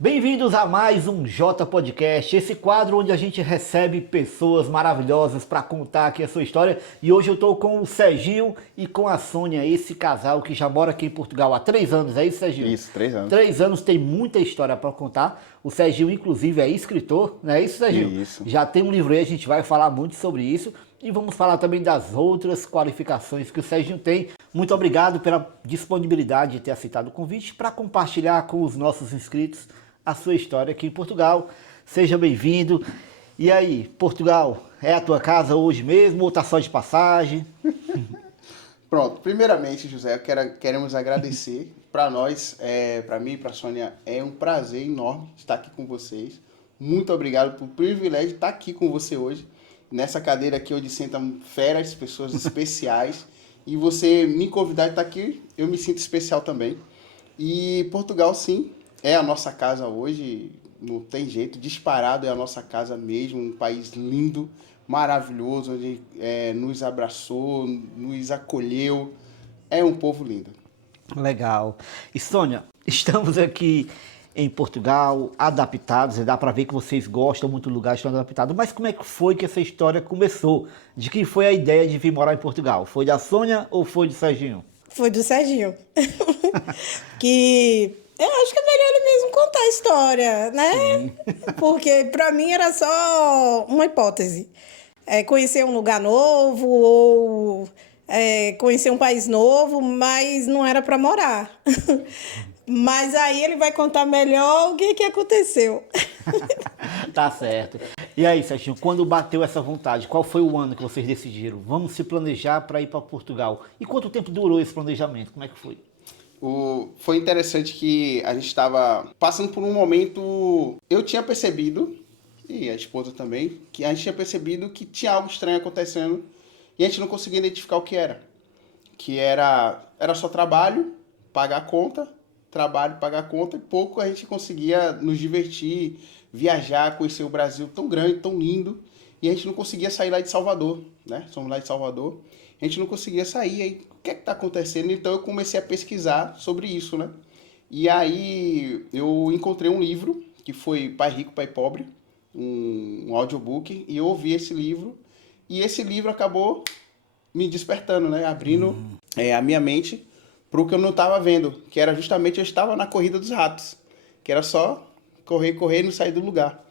Bem-vindos a mais um J Podcast, esse quadro onde a gente recebe pessoas maravilhosas para contar aqui a sua história. E hoje eu estou com o Serginho e com a Sônia, esse casal que já mora aqui em Portugal há 3 anos, é isso, Serginho? Isso, 3 anos. 3 anos, tem muita história para contar. O Serginho, inclusive, é escritor, não é isso, Serginho? Isso. Já tem um livro aí, a gente vai falar muito sobre isso. E vamos falar também das outras qualificações que o Serginho tem. Muito obrigado pela disponibilidade de ter aceitado o convite para compartilhar com os nossos inscritos a sua história aqui em Portugal. Seja bem-vindo. E aí, Portugal, é a tua casa hoje mesmo ou tá só de passagem? Pronto, primeiramente, José, queremos agradecer. Para nós, para mim e para a Sônia, é um prazer enorme estar aqui com vocês. Muito obrigado pelo privilégio de estar aqui com você hoje, nessa cadeira aqui onde sentam feras, pessoas especiais. E você me convidar de estar aqui, eu me sinto especial também. E Portugal, sim, é a nossa casa hoje, não tem jeito, disparado é a nossa casa mesmo, um país lindo, maravilhoso, onde nos abraçou, nos acolheu, é um povo lindo. Legal. E Sônia, estamos aqui em Portugal, adaptados, e dá para ver que vocês gostam muito do lugar, estão adaptados. Mas como é que foi que essa história começou? De que foi a ideia de vir morar em Portugal? Foi da Sônia ou foi do Serginho? Foi do Serginho. Que eu acho que é melhor ele mesmo contar a história, né? Sim. Porque para mim era só uma hipótese. Conhecer um lugar novo ou conhecer um país novo, mas não era para morar. Mas aí ele vai contar melhor o que aconteceu. Tá certo. E aí, Serginho, quando bateu essa vontade, qual foi o ano que vocês decidiram? Vamos se planejar para ir para Portugal. E quanto tempo durou esse planejamento? Como é que foi? Foi interessante que a gente estava passando por um momento, eu tinha percebido, e a esposa também, que a gente tinha percebido que tinha algo estranho acontecendo e a gente não conseguia identificar o que era. Que era só trabalho, pagar a conta, trabalho, pagar a conta, e pouco a gente conseguia nos divertir, viajar, conhecer o Brasil tão grande, tão lindo, e a gente não conseguia sair lá de Salvador, né? Somos lá de Salvador, a gente não conseguia sair, aí o que é que tá acontecendo? Então eu comecei a pesquisar sobre isso, né? E aí eu encontrei um livro, que foi Pai Rico, Pai Pobre, um audiobook, e eu ouvi esse livro, e esse livro acabou me despertando, né? Abrindo a minha mente para o que eu não estava vendo, que era justamente eu estava na corrida dos ratos, que era só correr, correr e não sair do lugar.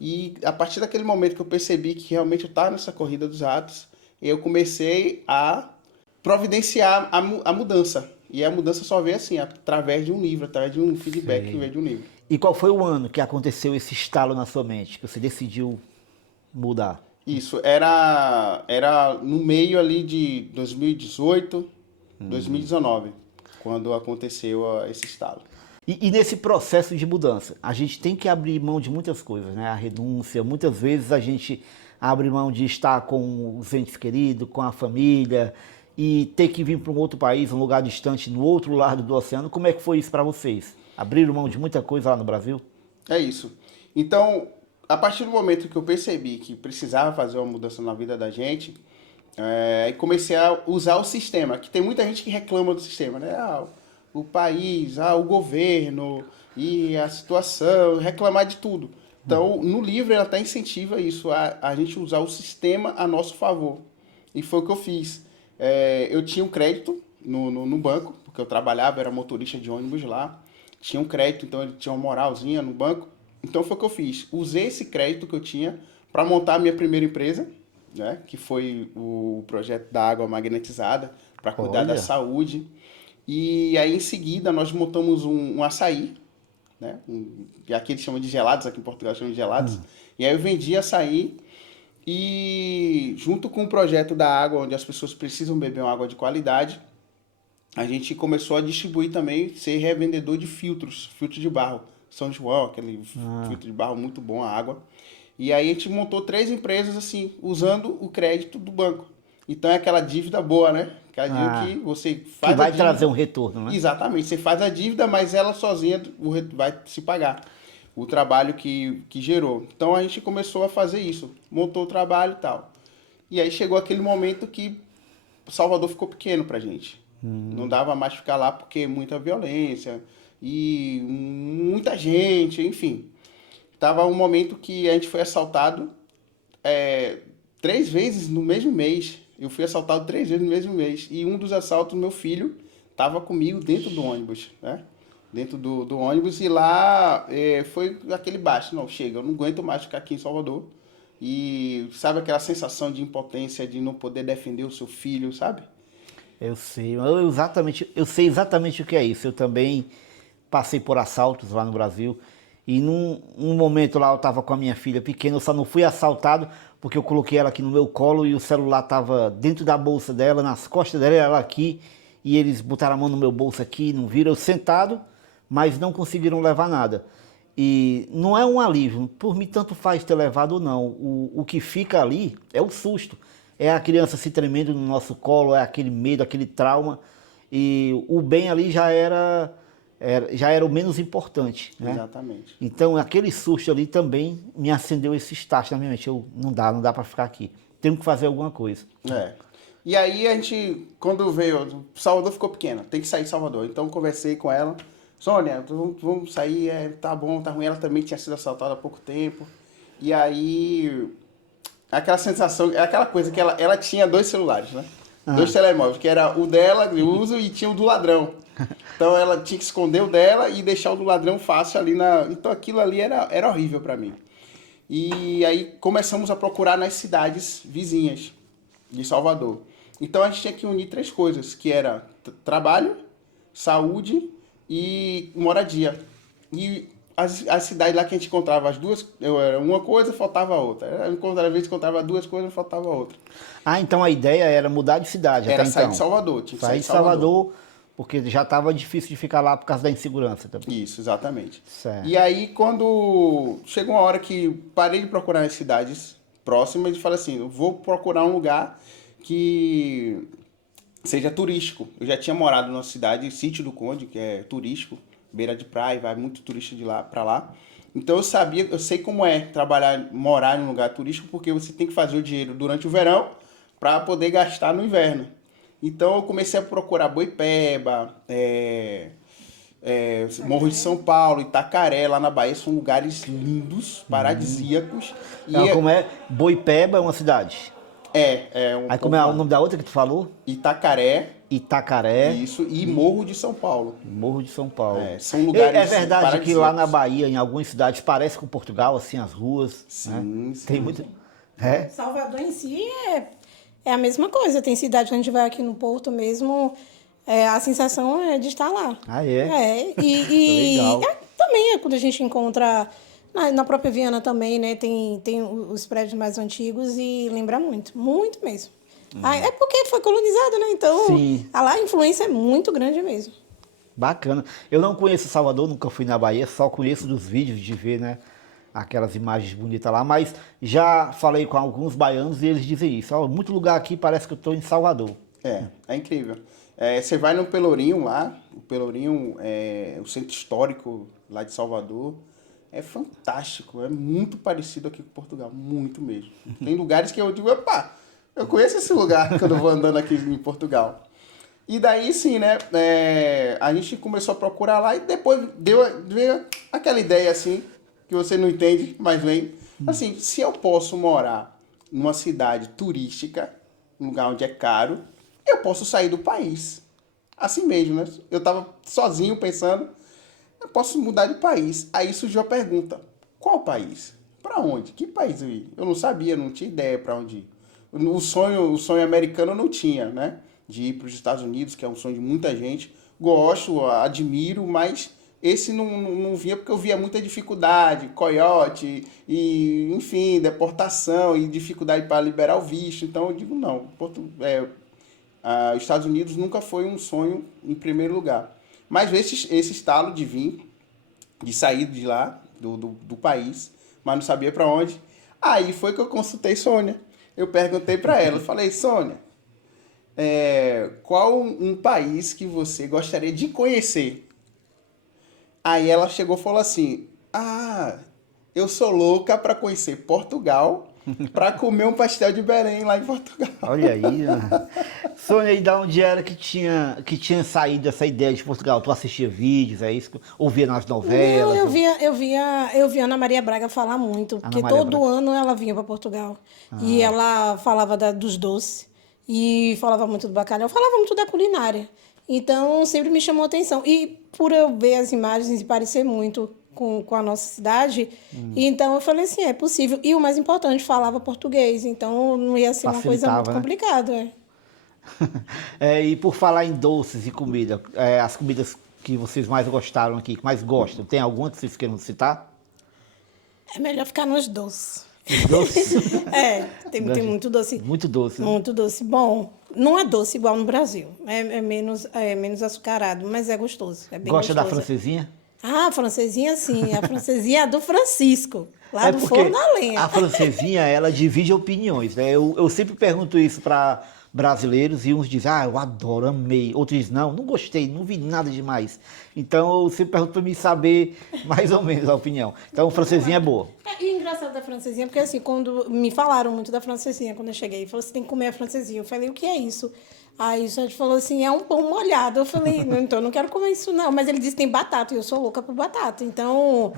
E a partir daquele momento que eu percebi que realmente eu estava nessa corrida dos ratos, eu comecei a providenciar a mudança. E a mudança só veio assim, através de um livro, através de um feedback que veio de um livro. E qual foi o ano que aconteceu esse estalo na sua mente, que você decidiu mudar? Isso, era no meio ali de 2018, 2019, quando aconteceu esse estalo. E nesse processo de mudança, a gente tem que abrir mão de muitas coisas, né? A renúncia, muitas vezes a gente abre mão de estar com os entes queridos, com a família, e ter que vir para um outro país, um lugar distante, no outro lado do oceano. Como é que foi isso para vocês? Abriram mão de muita coisa lá no Brasil? É isso. Então, a partir do momento que eu percebi que precisava fazer uma mudança na vida da gente, comecei a usar o sistema, que tem muita gente que reclama do sistema, né? O país, o governo e a situação, reclamar de tudo. Então, no livro, ele até incentiva isso, a gente usar o sistema a nosso favor. E foi o que eu fiz. Eu tinha um crédito no banco, porque eu trabalhava, era motorista de ônibus lá. Tinha um crédito, então ele tinha uma moralzinha no banco. Então, foi o que eu fiz. Usei esse crédito que eu tinha para montar a minha primeira empresa, né? Que foi o projeto da água magnetizada, para cuidar da saúde. E aí, em seguida, nós montamos um açaí, né? E aqui eles chamam de gelados, aqui em Portugal chamam de gelados. E aí eu vendi açaí e, junto com o projeto da água, onde as pessoas precisam beber uma água de qualidade, a gente começou a distribuir também, ser revendedor de filtros de barro. São João, aquele filtro de barro muito bom, a água. E aí a gente montou 3 empresas assim, usando o crédito do banco. Então é aquela dívida boa, né? Aquela dívida que você faz que vai a dívida. trazer um retorno, né? Exatamente, você faz a dívida, mas ela sozinha vai se pagar. O trabalho que gerou. Então a gente começou a fazer isso, montou o trabalho e tal. E aí chegou aquele momento que Salvador ficou pequeno pra gente. Não dava mais ficar lá porque muita violência e muita gente, enfim. Tava um momento que a gente foi assaltado 3 vezes no mesmo mês. Eu fui assaltado 3 vezes no mesmo mês. E um dos assaltos, meu filho estava comigo dentro do ônibus, né? Dentro do ônibus. E lá foi aquele baixo. Não, chega, eu não aguento mais ficar aqui em Salvador. E sabe aquela sensação de impotência, de não poder defender o seu filho, sabe? Eu sei, eu sei exatamente o que é isso. Eu também passei por assaltos lá no Brasil. E num momento lá eu estava com a minha filha pequena, eu só não fui assaltado porque eu coloquei ela aqui no meu colo e o celular estava dentro da bolsa dela, nas costas dela, ela aqui, e eles botaram a mão no meu bolso aqui, não viram, eu sentado, mas não conseguiram levar nada. E não é um alívio, por mim tanto faz ter levado ou não, o que fica ali é o susto, é a criança se tremendo no nosso colo, é aquele medo, aquele trauma, e o bem ali já era o menos importante, né? Exatamente. Então, aquele susto ali também me acendeu esse start na minha mente. Não dá para ficar aqui. Tenho que fazer alguma coisa. E aí a gente, quando veio, Salvador ficou pequena, tem que sair de Salvador. Então conversei com ela, Sônia, vamos sair, tá bom, tá ruim. Ela também tinha sido assaltada há pouco tempo. E aí, aquela sensação, é aquela coisa que ela tinha 2 celulares, né? 2 telemóveis, que era o dela de uso e tinha o do ladrão. Então ela tinha que esconder o dela e deixar o do ladrão fácil ali na... Então aquilo ali era horrível para mim. E aí começamos a procurar nas cidades vizinhas de Salvador. Então a gente tinha que unir 3 coisas, que era trabalho, saúde e moradia. E as cidades lá que a gente encontrava as duas, era uma coisa, faltava outra. Às vezes encontrava 2 coisas, faltava outra. Ah, então a ideia era mudar de cidade. Era até sair então. de Salvador. Tinha que Sair de Salvador, porque já estava difícil de ficar lá por causa da insegurança também. Isso, exatamente. Certo. E aí, quando chegou uma hora que parei de procurar nas cidades próximas e falei assim, eu vou procurar um lugar que seja turístico. Eu já tinha morado numa cidade, Sítio do Conde, que é turístico, beira de praia, vai muito turista de lá para lá. Então eu sei como é morar em um lugar turístico, porque você tem que fazer o dinheiro durante o verão para poder gastar no inverno. Então eu comecei a procurar Boipeba, Morro de São Paulo, Itacaré, lá na Bahia, são lugares lindos, paradisíacos. Então, como é? Boipeba é uma cidade. Aí como é o nome da outra que tu falou? Itacaré, Isso, e Morro de São Paulo. Morro de São Paulo. São lugares É verdade que lá na Bahia, em algumas cidades, parece com Portugal, assim, as ruas. Sim, né? sim. Tem muito... Salvador em si é a mesma coisa. Tem cidade que a gente vai aqui no Porto mesmo, a sensação é de estar lá. Ah, é? Legal. Legal. Também é quando a gente encontra... Na própria Viana também, né? Tem os prédios mais antigos e lembra muito. Muito mesmo. É porque foi colonizado, né? Então, Sim. lá a influência é muito grande mesmo. Bacana. Eu não conheço Salvador, nunca fui na Bahia, só conheço dos vídeos de ver, né? Aquelas imagens bonitas lá, mas já falei com alguns baianos e eles dizem isso. Ó, muito lugar aqui parece que eu estou em Salvador. É incrível. Você vai no Pelourinho lá, o Pelourinho é o centro histórico lá de Salvador. É fantástico, é muito parecido aqui com Portugal, muito mesmo. Tem lugares que eu digo, opa, eu conheço esse lugar quando eu vou andando aqui em Portugal. E daí sim, né, a gente começou a procurar lá e depois veio aquela ideia assim, que você não entende, mas vem. Assim, se eu posso morar numa cidade turística, um lugar onde é caro, eu posso sair do país. Assim mesmo, né? Eu tava sozinho pensando, eu posso mudar de país. Aí surgiu a pergunta, qual país? Para onde? Que país eu ia? Eu não sabia, não tinha ideia para onde ir. O sonho americano eu não tinha, né? De ir para os Estados Unidos, que é um sonho de muita gente. Gosto, admiro, mas esse não vinha porque eu via muita dificuldade, coiote, e, enfim, deportação e dificuldade para liberar o visto. Então eu digo, não, os Estados Unidos nunca foi um sonho em primeiro lugar. Mas esse estalo de vir, de sair de lá, do país, mas não sabia para onde. Aí foi que eu consultei Sônia. Eu perguntei para ela, falei, Sônia, qual um país que você gostaria de conhecer? Aí ela chegou e falou assim, eu sou louca para conhecer Portugal para comer um pastel de Belém lá em Portugal. Olha aí, né? Sônia, e da onde era que tinha saído essa ideia de Portugal? Tu assistia vídeos, é isso? Ouvia nas novelas? Não, eu via Ana Maria Braga falar muito, porque Maria todo Braga. ano ela vinha para Portugal. E ela falava dos doces e falava muito do bacalhau, falava muito da culinária. Então sempre me chamou a atenção. E por eu ver as imagens e parecer muito com a nossa cidade, então eu falei assim, é possível. E o mais importante, falava português, então não ia ser uma coisa Facilitava, muito né? complicada. E por falar em doces e comida, as comidas que vocês mais gostaram aqui, que mais gostam, tem alguma que vocês queiram citar? É melhor ficar nos doces. Os doces? Tem muito doce. Muito doce, né? Muito doce. Bom, não é doce igual no Brasil. É menos açucarado, mas é gostoso. É bem Gosta gostoso. da francesinha? Ah, a francesinha, sim. A francesinha é do Francisco, lá do porque Forno a Lenha. a francesinha, ela divide opiniões, né? Eu sempre pergunto isso para brasileiros e uns dizem, eu adoro, amei. Outros dizem, não gostei, não vi nada demais. Então eu sempre pergunto para mim saber mais ou menos a opinião. Então, francesinha é boa. E engraçado da francesinha, porque assim, quando me falaram muito da francesinha, quando eu cheguei, falou, você tem que comer a francesinha. Eu falei, o que é isso? Aí o chefe falou assim, é um pão molhado. Eu falei, não, então eu não quero comer isso não. Mas ele disse que tem batata, e eu sou louca por batata. Então,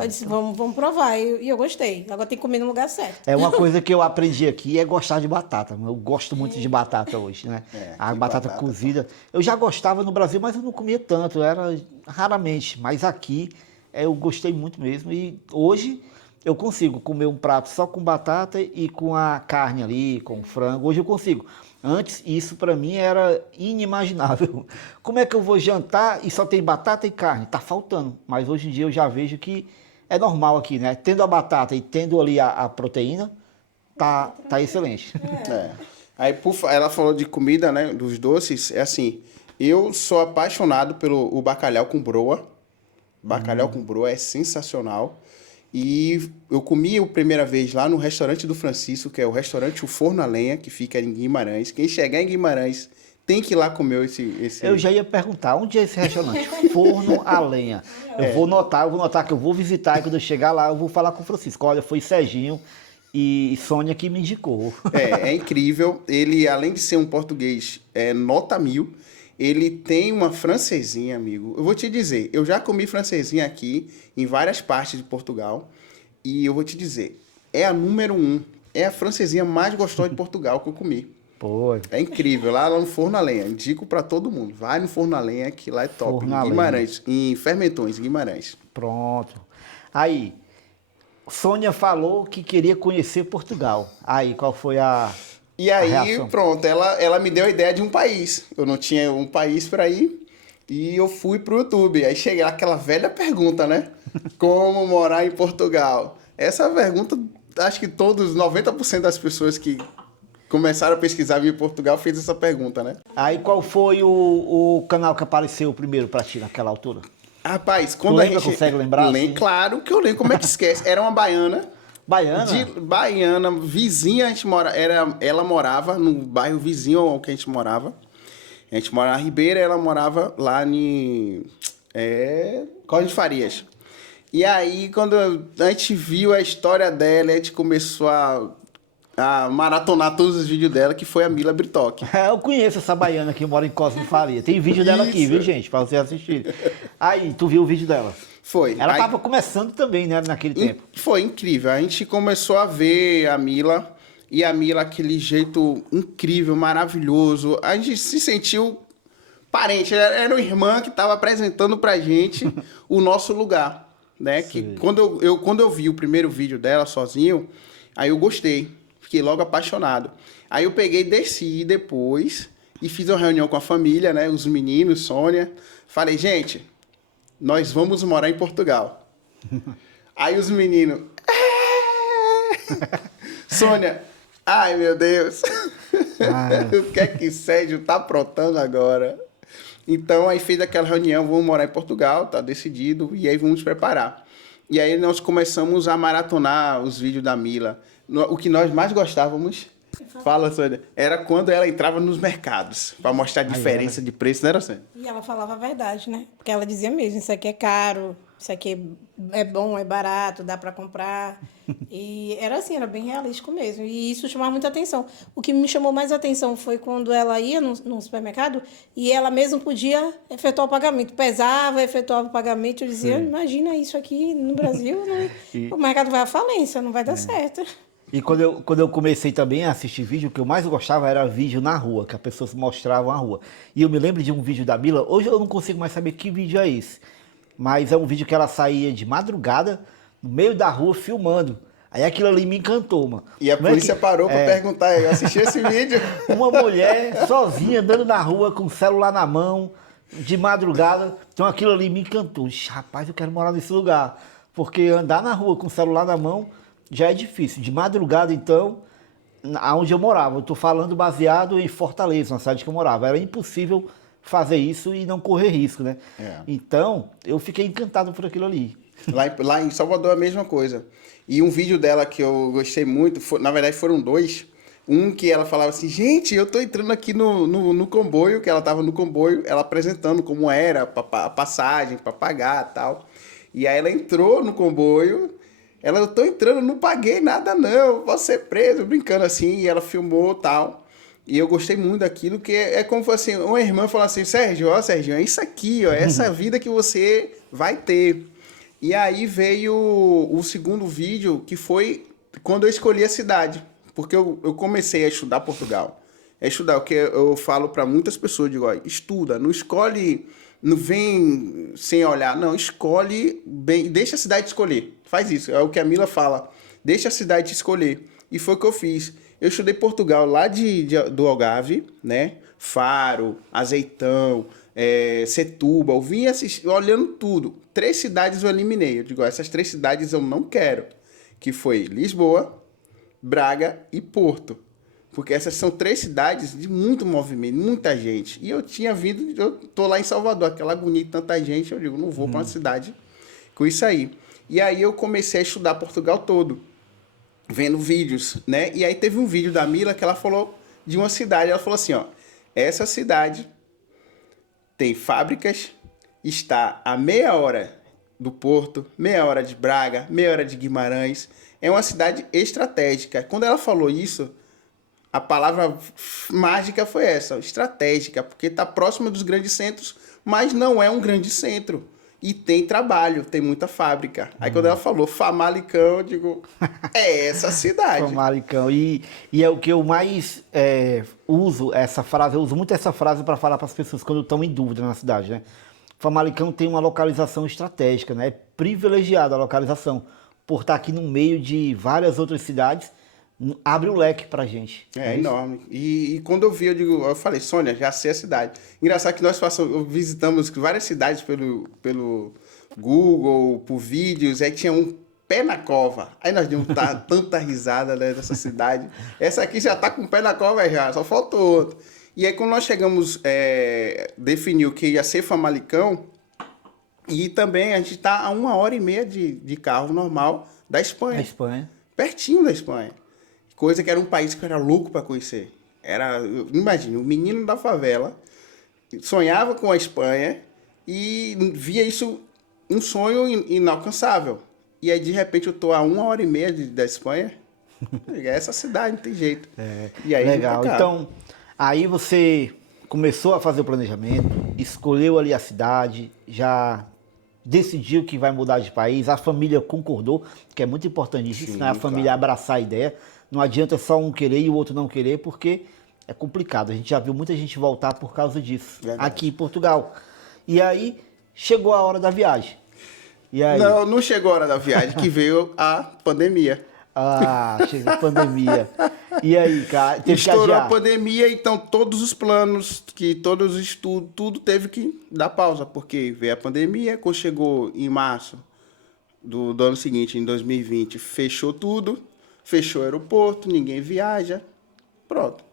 eu disse, vamos provar. E eu gostei. Agora tem que comer no lugar certo. É uma coisa que eu aprendi aqui, é gostar de batata. Eu gosto muito de batata hoje, né? A batata cozida. Eu já gostava no Brasil, mas eu não comia tanto, era raramente. Mas aqui eu gostei muito mesmo. E hoje eu consigo comer um prato só com batata e com a carne ali, com frango. Hoje eu consigo. Antes, isso para mim era inimaginável. Como é que eu vou jantar e só tem batata e carne? Tá faltando. Mas hoje em dia eu já vejo que é normal aqui, né? Tendo a batata e tendo ali a proteína, tá excelente. Aí, ela falou de comida, né? Dos doces. É assim, eu sou apaixonado pelo o bacalhau com broa. Bacalhau com broa é sensacional. E eu comi a primeira vez lá no restaurante do Francisco, que é o restaurante O Forno a Lenha, que fica em Guimarães. Quem chegar em Guimarães tem que ir lá comer esse... Eu já ia perguntar, onde é esse restaurante? Forno a Lenha. Eu vou notar que eu vou visitar e quando eu chegar lá eu vou falar com o Francisco. Olha, foi Serginho e Sônia que me indicou. É incrível. Ele, além de ser um português nota 1000, ele tem uma francesinha, amigo. Eu vou te dizer, eu já comi francesinha aqui em várias partes de Portugal e eu vou te dizer, é a número 1. É a francesinha mais gostosa de Portugal que eu comi. Pô, É incrível, lá no Forno a Lenha. Indico pra todo mundo. Vai no Forno a Lenha, que lá é top. Forno a Em Guimarães, em Fermentões, Guimarães. pronto. Aí, Sônia falou que queria conhecer Portugal. Aí, qual foi a E aí, reação? pronto, ela me deu a ideia de um país. Eu não tinha um país pra ir e eu fui pro YouTube. Aí cheguei aquela velha pergunta, né? Como morar em Portugal? Essa pergunta, acho que todos, 90% das pessoas que começaram a pesquisar em Portugal fez essa pergunta, né? Aí, qual foi o canal que apareceu primeiro pra ti naquela altura? Rapaz, quando lembra, consegue lembrar, assim? Claro que eu lembro, como é que esquece? Era uma baiana. Baiana? Baiana, vizinha, ela morava no bairro vizinho ao que a gente morava. A gente mora na Ribeira, ela morava lá em Código de Farias. E aí, quando a gente viu a história dela, a gente começou a maratonar todos os vídeos dela, que foi a Mila Britoque. Eu conheço essa baiana que mora em Cosme Faria. Tem vídeo dela aqui, Isso. viu, gente? Pra vocês assistirem. Aí, tu viu o vídeo dela? Foi. Ela Aí- tava começando também, né, naquele tempo. Foi incrível. A gente começou a ver a Mila, e a Mila, aquele jeito incrível, maravilhoso. A gente se sentiu parente. Era uma irmã que estava apresentando pra gente o nosso lugar, né? Que quando eu vi o primeiro vídeo dela sozinho, aí eu gostei. Fiquei logo apaixonado. Aí eu peguei, desci depois e fiz uma reunião com a família, né? Os meninos, Sônia. Falei, gente, nós vamos morar em Portugal. Aí os meninos... Sônia, ai meu Deus. O que é que Sérgio tá aprontando agora? Então aí fez aquela reunião, vamos morar em Portugal, tá decidido, e aí vamos nos preparar. E aí nós começamos a maratonar os vídeos da Mila. O que nós mais gostávamos, fala Sônia, era quando ela entrava nos mercados, para mostrar a diferença de preço, não era, Sônia? E ela falava a verdade, né? Porque ela dizia mesmo, isso aqui é caro, Isso aqui é bom, é barato, dá para comprar. E era assim, era bem realístico mesmo. E isso chamava muita atenção. O que me chamou mais atenção foi quando ela ia no supermercado e ela mesma podia efetuar o pagamento. Pesava, efetuava o pagamento. Eu dizia, imagina isso aqui no Brasil, né? O mercado vai à falência, não vai dar certo. E quando eu comecei também a assistir vídeo, o que eu mais gostava era vídeo na rua, que as pessoas mostravam a rua. E eu me lembro de um vídeo da Mila, hoje eu não consigo mais saber que vídeo é esse. Mas é um vídeo que ela saía de madrugada, no meio da rua, filmando. Aí aquilo ali me encantou, mano. E a polícia parou pra perguntar, eu assisti esse vídeo. Uma mulher sozinha, andando na rua, com o celular na mão, de madrugada. Então aquilo ali me encantou. Ixi, rapaz, eu quero morar nesse lugar. Porque andar na rua com o celular na mão já é difícil. De madrugada, então, aonde eu morava. Eu tô falando baseado em Fortaleza, na cidade que eu morava. Era impossível fazer isso e não correr risco, né? Então, eu fiquei encantado por aquilo ali. Lá em Salvador é a mesma coisa. E um vídeo dela que eu gostei muito, na verdade foram dois. Um que ela falava assim, gente, eu tô entrando aqui no comboio, que ela tava no comboio, ela apresentando como era a passagem, pra pagar e tal. E aí ela entrou no comboio, eu tô entrando, não paguei nada não, vou ser preso, brincando assim, e ela filmou e tal. E eu gostei muito daquilo, que é como se assim, uma irmã falou assim, Sérgio, é isso aqui, ó, é essa vida que você vai ter. E aí veio o segundo vídeo, que foi quando eu escolhi a cidade. Porque eu comecei a estudar Portugal. Estudar o que eu falo para muitas pessoas, digo, ó, estuda, não escolhe, não vem sem olhar, não, escolhe bem, deixa a cidade escolher. Faz isso, é o que a Mila fala, deixa a cidade escolher. E foi o que eu fiz. Eu estudei Portugal lá do Algarve, né? Faro, Azeitão, Setúbal, eu vim olhando tudo. 3 cidades eu eliminei. Eu digo, essas 3 cidades eu não quero. Que foi Lisboa, Braga e Porto. Porque essas são 3 cidades de muito movimento, muita gente. E eu tinha vindo, eu tô lá em Salvador, aquela agonia de tanta gente, eu digo, não vou para uma cidade com isso aí. E aí eu comecei a estudar Portugal todo, vendo vídeos, né? E aí teve um vídeo da Mila que ela falou de uma cidade, ela falou assim, ó, essa cidade tem fábricas, está a meia hora do Porto, meia hora de Braga, meia hora de Guimarães. É uma cidade estratégica. Quando ela falou isso, a palavra mágica foi essa, estratégica, porque está próxima dos grandes centros, mas não é um grande centro. E tem trabalho, tem muita fábrica. Aí quando ela falou Famalicão, eu digo, é essa cidade. Famalicão. E é o que eu mais uso, essa frase, eu uso muito essa frase para falar para as pessoas quando estão em dúvida na cidade, né? Famalicão tem uma localização estratégica, né? É privilegiada a localização, por estar aqui no meio de várias outras cidades, abre o leque pra gente. É enorme. E quando eu vi, eu falei, Sônia, já sei a cidade. Engraçado que nós visitamos várias cidades pelo Google, por vídeos, aí tinha um pé na cova. Aí nós demos tanta risada, né, dessa cidade. Essa aqui já tá com o pé na cova já, só faltou outro. E aí quando nós chegamos, definiu que ia ser Famalicão, e também a gente tá a 1h30 de carro normal da Espanha. Da Espanha. Pertinho da Espanha. Coisa que era um país que eu era louco para conhecer. Imagina, o menino da favela sonhava com a Espanha e via isso um sonho inalcançável. E aí, de repente, eu tô a 1h30 da Espanha. É essa cidade, não tem jeito. E aí, legal. Então, aí você começou a fazer o planejamento, escolheu ali a cidade, já decidiu que vai mudar de país, a família concordou, que é muito importante isso, né? A família abraçar a ideia. Não adianta só um querer e o outro não querer, porque é complicado. A gente já viu muita gente voltar por causa disso, aqui em Portugal. E aí, chegou a hora da viagem. E aí? Não chegou a hora da viagem, que veio a pandemia. Chegou a pandemia. E aí, cara, teve Estourou que adiar. a pandemia, então todos os planos, todos os estudos, tudo teve que dar pausa, porque veio a pandemia, quando chegou em março do ano seguinte, em 2020, fechou tudo. Fechou o aeroporto, ninguém viaja, pronto.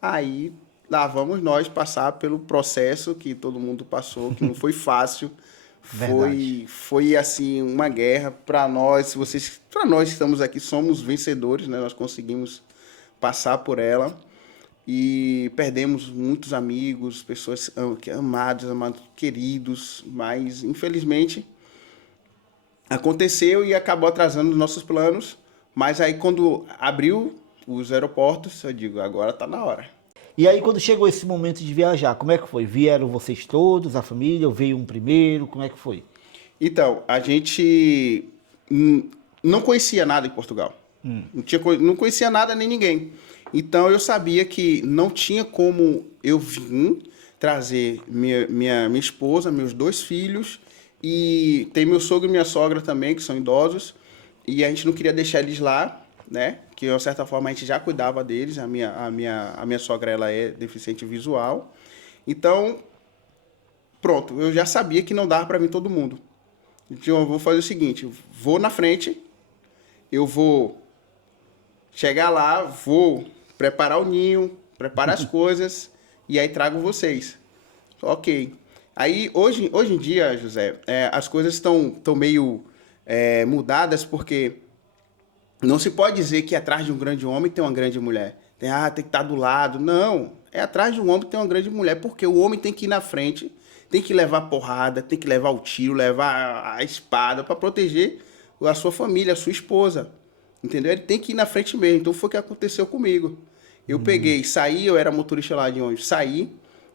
Aí lá vamos nós passar pelo processo que todo mundo passou, que não foi fácil. Foi assim uma guerra para nós. Para nós que estamos aqui somos vencedores, né? Nós conseguimos passar por ela e perdemos muitos amigos, pessoas amados, queridos, mas infelizmente aconteceu e acabou atrasando os nossos planos. Mas aí quando abriu os aeroportos, eu digo, agora tá na hora. E aí, quando chegou esse momento de viajar, como é que foi? Vieram vocês todos, a família, ou veio um primeiro? Como é que foi? Então, a gente não conhecia nada em Portugal. Não conhecia nada nem ninguém. Então, eu sabia que não tinha como eu vir trazer minha esposa, meus 2 filhos, e tem meu sogro e minha sogra também, que são idosos, e a gente não queria deixar eles lá, né? Que, de uma certa forma, a gente já cuidava deles. A minha sogra, ela é deficiente visual. Então, pronto, eu já sabia que não dava para vir todo mundo. Então, eu vou fazer o seguinte, vou na frente, eu vou chegar lá, vou preparar o ninho, preparar as coisas, e aí trago vocês. Ok. Aí, hoje em dia, José, as coisas estão meio mudadas, porque não se pode dizer que atrás de um grande homem tem uma grande mulher. Tem que estar do lado. Não. É atrás de um homem que tem uma grande mulher, porque o homem tem que ir na frente, tem que levar porrada, tem que levar o tiro, levar a espada para proteger a sua família, a sua esposa. Entendeu? Ele tem que ir na frente mesmo. Então foi o que aconteceu comigo. Eu peguei, saí, eu era motorista lá de ônibus, saí.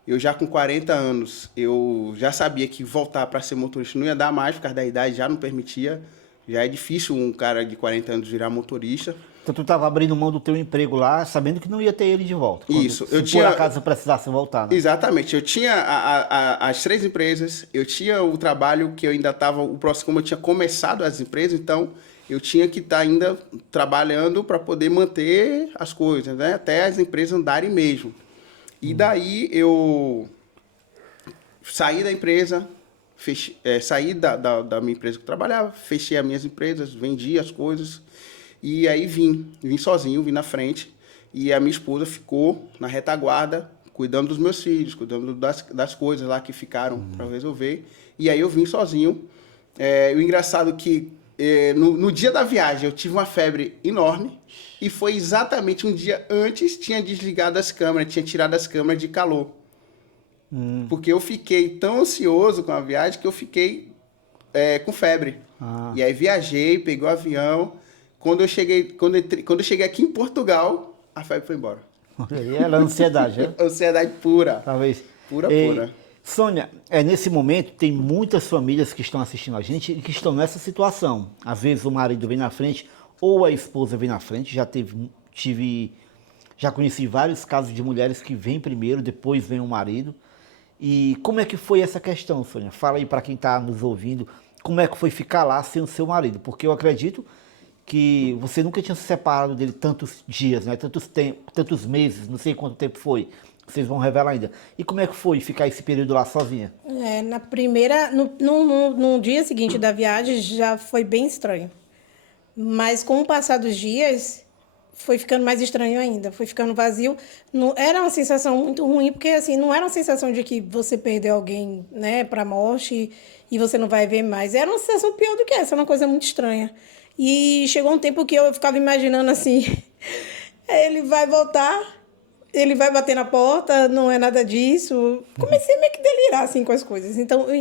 Eu já com 40 anos, eu já sabia que voltar para ser motorista não ia dar mais, por causa da idade já não permitia. Já é difícil um cara de 40 anos virar motorista. Então tu estava abrindo mão do teu emprego lá, sabendo que não ia ter ele de volta. Isso. Se por acaso precisasse voltar, né? Exatamente. Eu tinha as 3 empresas, eu tinha o trabalho que eu ainda estava, o próximo, como eu tinha começado as empresas, então eu tinha que estar ainda trabalhando para poder manter as coisas, né? Até as empresas andarem mesmo. E daí eu saí da empresa, saí da minha empresa que eu trabalhava, fechei as minhas empresas, vendi as coisas e aí vim sozinho, vim na frente e a minha esposa ficou na retaguarda, cuidando dos meus filhos, cuidando das coisas lá que ficaram para resolver. E aí eu vim sozinho. O engraçado é que no dia da viagem eu tive uma febre enorme e foi exatamente um dia antes, tinha desligado as câmeras, tinha tirado as câmeras de calor. Porque eu fiquei tão ansioso com a viagem que eu fiquei com febre. E aí viajei, peguei o avião. Quando eu cheguei aqui em Portugal, a febre foi embora. Era ansiedade, né? Ansiedade pura. Talvez. Pura. Sônia, nesse momento tem muitas famílias que estão assistindo a gente e que estão nessa situação. Às vezes o marido vem na frente ou a esposa vem na frente. Já conheci vários casos de mulheres que vêm primeiro, depois vem o marido. E como é que foi essa questão, Sônia? Fala aí para quem está nos ouvindo, como é que foi ficar lá sem o seu marido? Porque eu acredito que você nunca tinha se separado dele tantos dias, né? Tantos meses, não sei quanto tempo foi. Vocês vão revelar ainda. E como é que foi ficar esse período lá sozinha? Na primeira, no dia seguinte da viagem já foi bem estranho. Mas com o passar dos dias, foi ficando mais estranho ainda, foi ficando vazio. Não, era uma sensação muito ruim, porque assim, não era uma sensação de que você perdeu alguém, né, para a morte e você não vai ver mais. Era uma sensação pior do que essa, uma coisa muito estranha. E chegou um tempo que eu ficava imaginando assim, ele vai voltar, ele vai bater na porta, não é nada disso. Comecei meio que a delirar assim, com as coisas. Então, o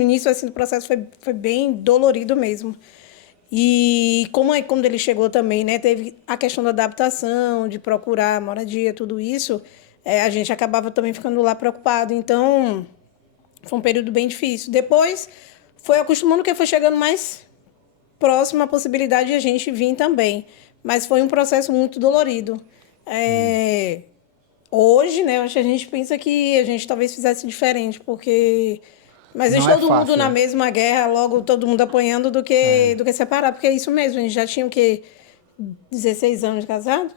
início assim, do processo foi bem dolorido mesmo. E quando ele chegou também, né, teve a questão da adaptação, de procurar moradia, tudo isso, a gente acabava também ficando lá preocupado. Então, foi um período bem difícil. Depois, foi acostumando, que foi chegando mais próximo à possibilidade de a gente vir também. Mas foi um processo muito dolorido. Hoje, né, acho que a gente pensa que a gente talvez fizesse diferente, porque... Mas a gente, todo mundo na mesma guerra, logo todo mundo apanhando do que separar, porque é isso mesmo, a gente já tinha o quê? 16 anos de casado?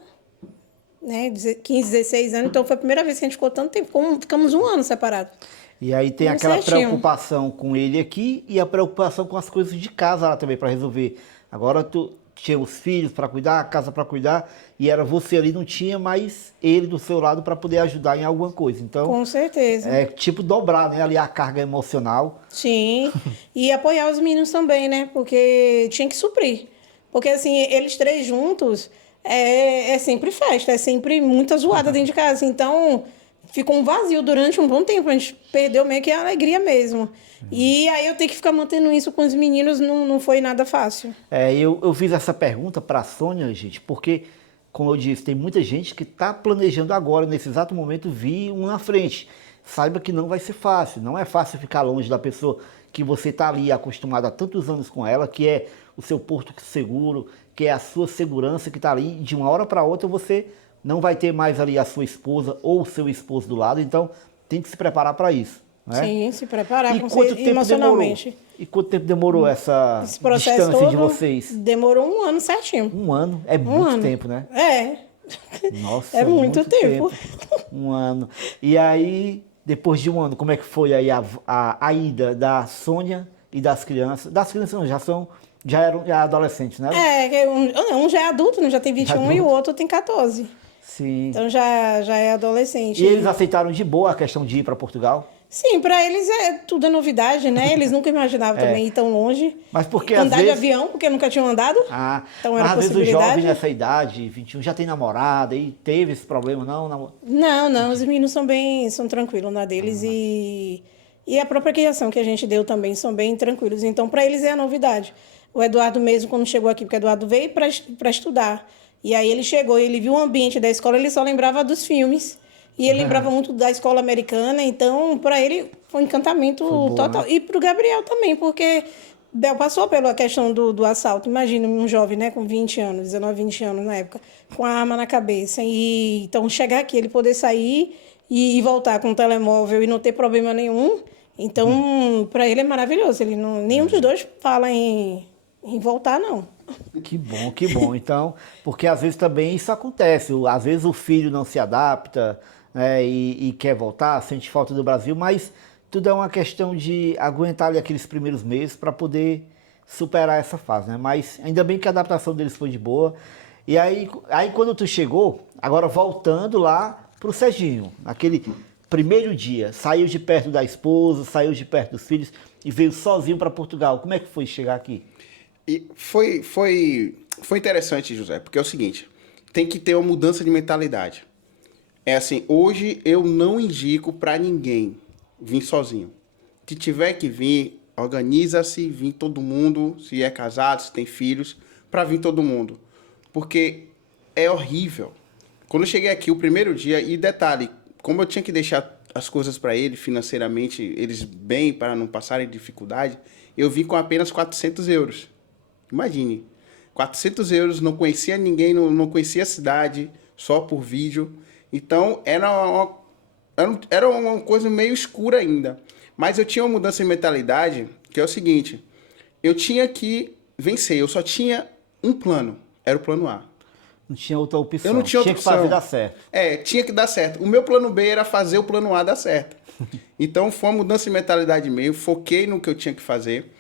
Né? 15, 16 anos, então foi a primeira vez que a gente ficou tanto tempo, ficamos 1 ano separados. E aí tem aquela preocupação com ele aqui e a preocupação com as coisas de casa lá também para resolver. Agora tu tinha os filhos para cuidar, a casa para cuidar, e era você ali, não tinha mais ele do seu lado para poder ajudar em alguma coisa. Então, com certeza. É tipo dobrar, né, ali a carga emocional. Sim, e apoiar os meninos também, né, porque tinha que suprir. Porque assim, eles 3 juntos, é sempre festa, é sempre muita zoada dentro de casa. Então, ficou um vazio durante um bom tempo. A gente perdeu meio que a alegria mesmo. E aí eu ter que ficar mantendo isso com os meninos não foi nada fácil. Eu fiz essa pergunta para a Sônia, gente, porque, como eu disse, tem muita gente que está planejando agora, nesse exato momento, vir um na frente. Saiba que não vai ser fácil, não é fácil ficar longe da pessoa que você está ali acostumado há tantos anos com ela, que é o seu porto seguro, que é a sua segurança que está ali, e de uma hora para outra você não vai ter mais ali a sua esposa ou o seu esposo do lado, então tem que se preparar para isso. Né? Sim, se preparar emocionalmente. E quanto tempo demorou essa distância todo de vocês? Demorou 1 ano certinho. 1 ano? É muito tempo, né? Nossa, é muito tempo. 1 ano. E aí, depois de 1 ano, como é que foi aí a ida da Sônia e das crianças? Das crianças não, já eram adolescentes, né? Um já é adulto, né? Já tem 21 e o outro tem 14. Sim. Então já é adolescente. E eles aceitaram de boa a questão de ir para Portugal? Sim, para eles tudo é novidade, né? Eles nunca imaginavam também ir tão longe. Mas porque andar às vezes... de avião, porque nunca tinham andado. Então era às vezes o jovem nessa idade, 21, já tem namorada e teve esse problema, não? Não, os meninos são tranquilos na deles e a própria criação que a gente deu também são bem tranquilos. Então, para eles é a novidade. O Eduardo mesmo, quando chegou aqui, porque o Eduardo veio para estudar. E aí ele chegou, ele viu o ambiente da escola, ele só lembrava dos filmes. E ele lembrava muito da escola americana, então, para ele, foi um encantamento total. Né? E para o Gabriel também, porque Bel passou pela questão do assalto. Imagina um jovem, né, com 20 anos, 19, 20 anos na época, com a arma na cabeça. E então, chegar aqui, ele poder sair e voltar com o telemóvel e não ter problema nenhum. Então, para ele é maravilhoso. Ele nenhum dos dois fala em voltar, não. Que bom. Então, porque às vezes também isso acontece. Às vezes o filho não se adapta, né, e quer voltar, sente falta do Brasil, mas tudo é uma questão de aguentar ali aqueles primeiros meses para poder superar essa fase, né? Mas ainda bem que a adaptação deles foi de boa. E aí quando tu chegou, agora voltando lá pro Serginho, naquele primeiro dia, saiu de perto da esposa, saiu de perto dos filhos e veio sozinho para Portugal. Como é que foi chegar aqui? E foi interessante, José, porque é o seguinte, tem que ter uma mudança de mentalidade. É assim, hoje eu não indico para ninguém vir sozinho. Se tiver que vir, organiza-se, vir todo mundo, se é casado, se tem filhos, para vir todo mundo. Porque é horrível. Quando eu cheguei aqui o primeiro dia, e detalhe, como eu tinha que deixar as coisas para ele financeiramente, eles bem, para não passarem dificuldade, eu vim com apenas 400 euros. Imagine, 400 euros, não conhecia ninguém, não conhecia a cidade, só por vídeo. Então, era uma coisa meio escura ainda. Mas eu tinha uma mudança de mentalidade, que é o seguinte, eu tinha que vencer, eu só tinha um plano, era o plano A. Não tinha outra opção. Eu não tinha outra opção. Tinha que fazer dar certo. Tinha que dar certo. O meu plano B era fazer o plano A dar certo. Então, foi uma mudança de mentalidade meio, foquei no que eu tinha que fazer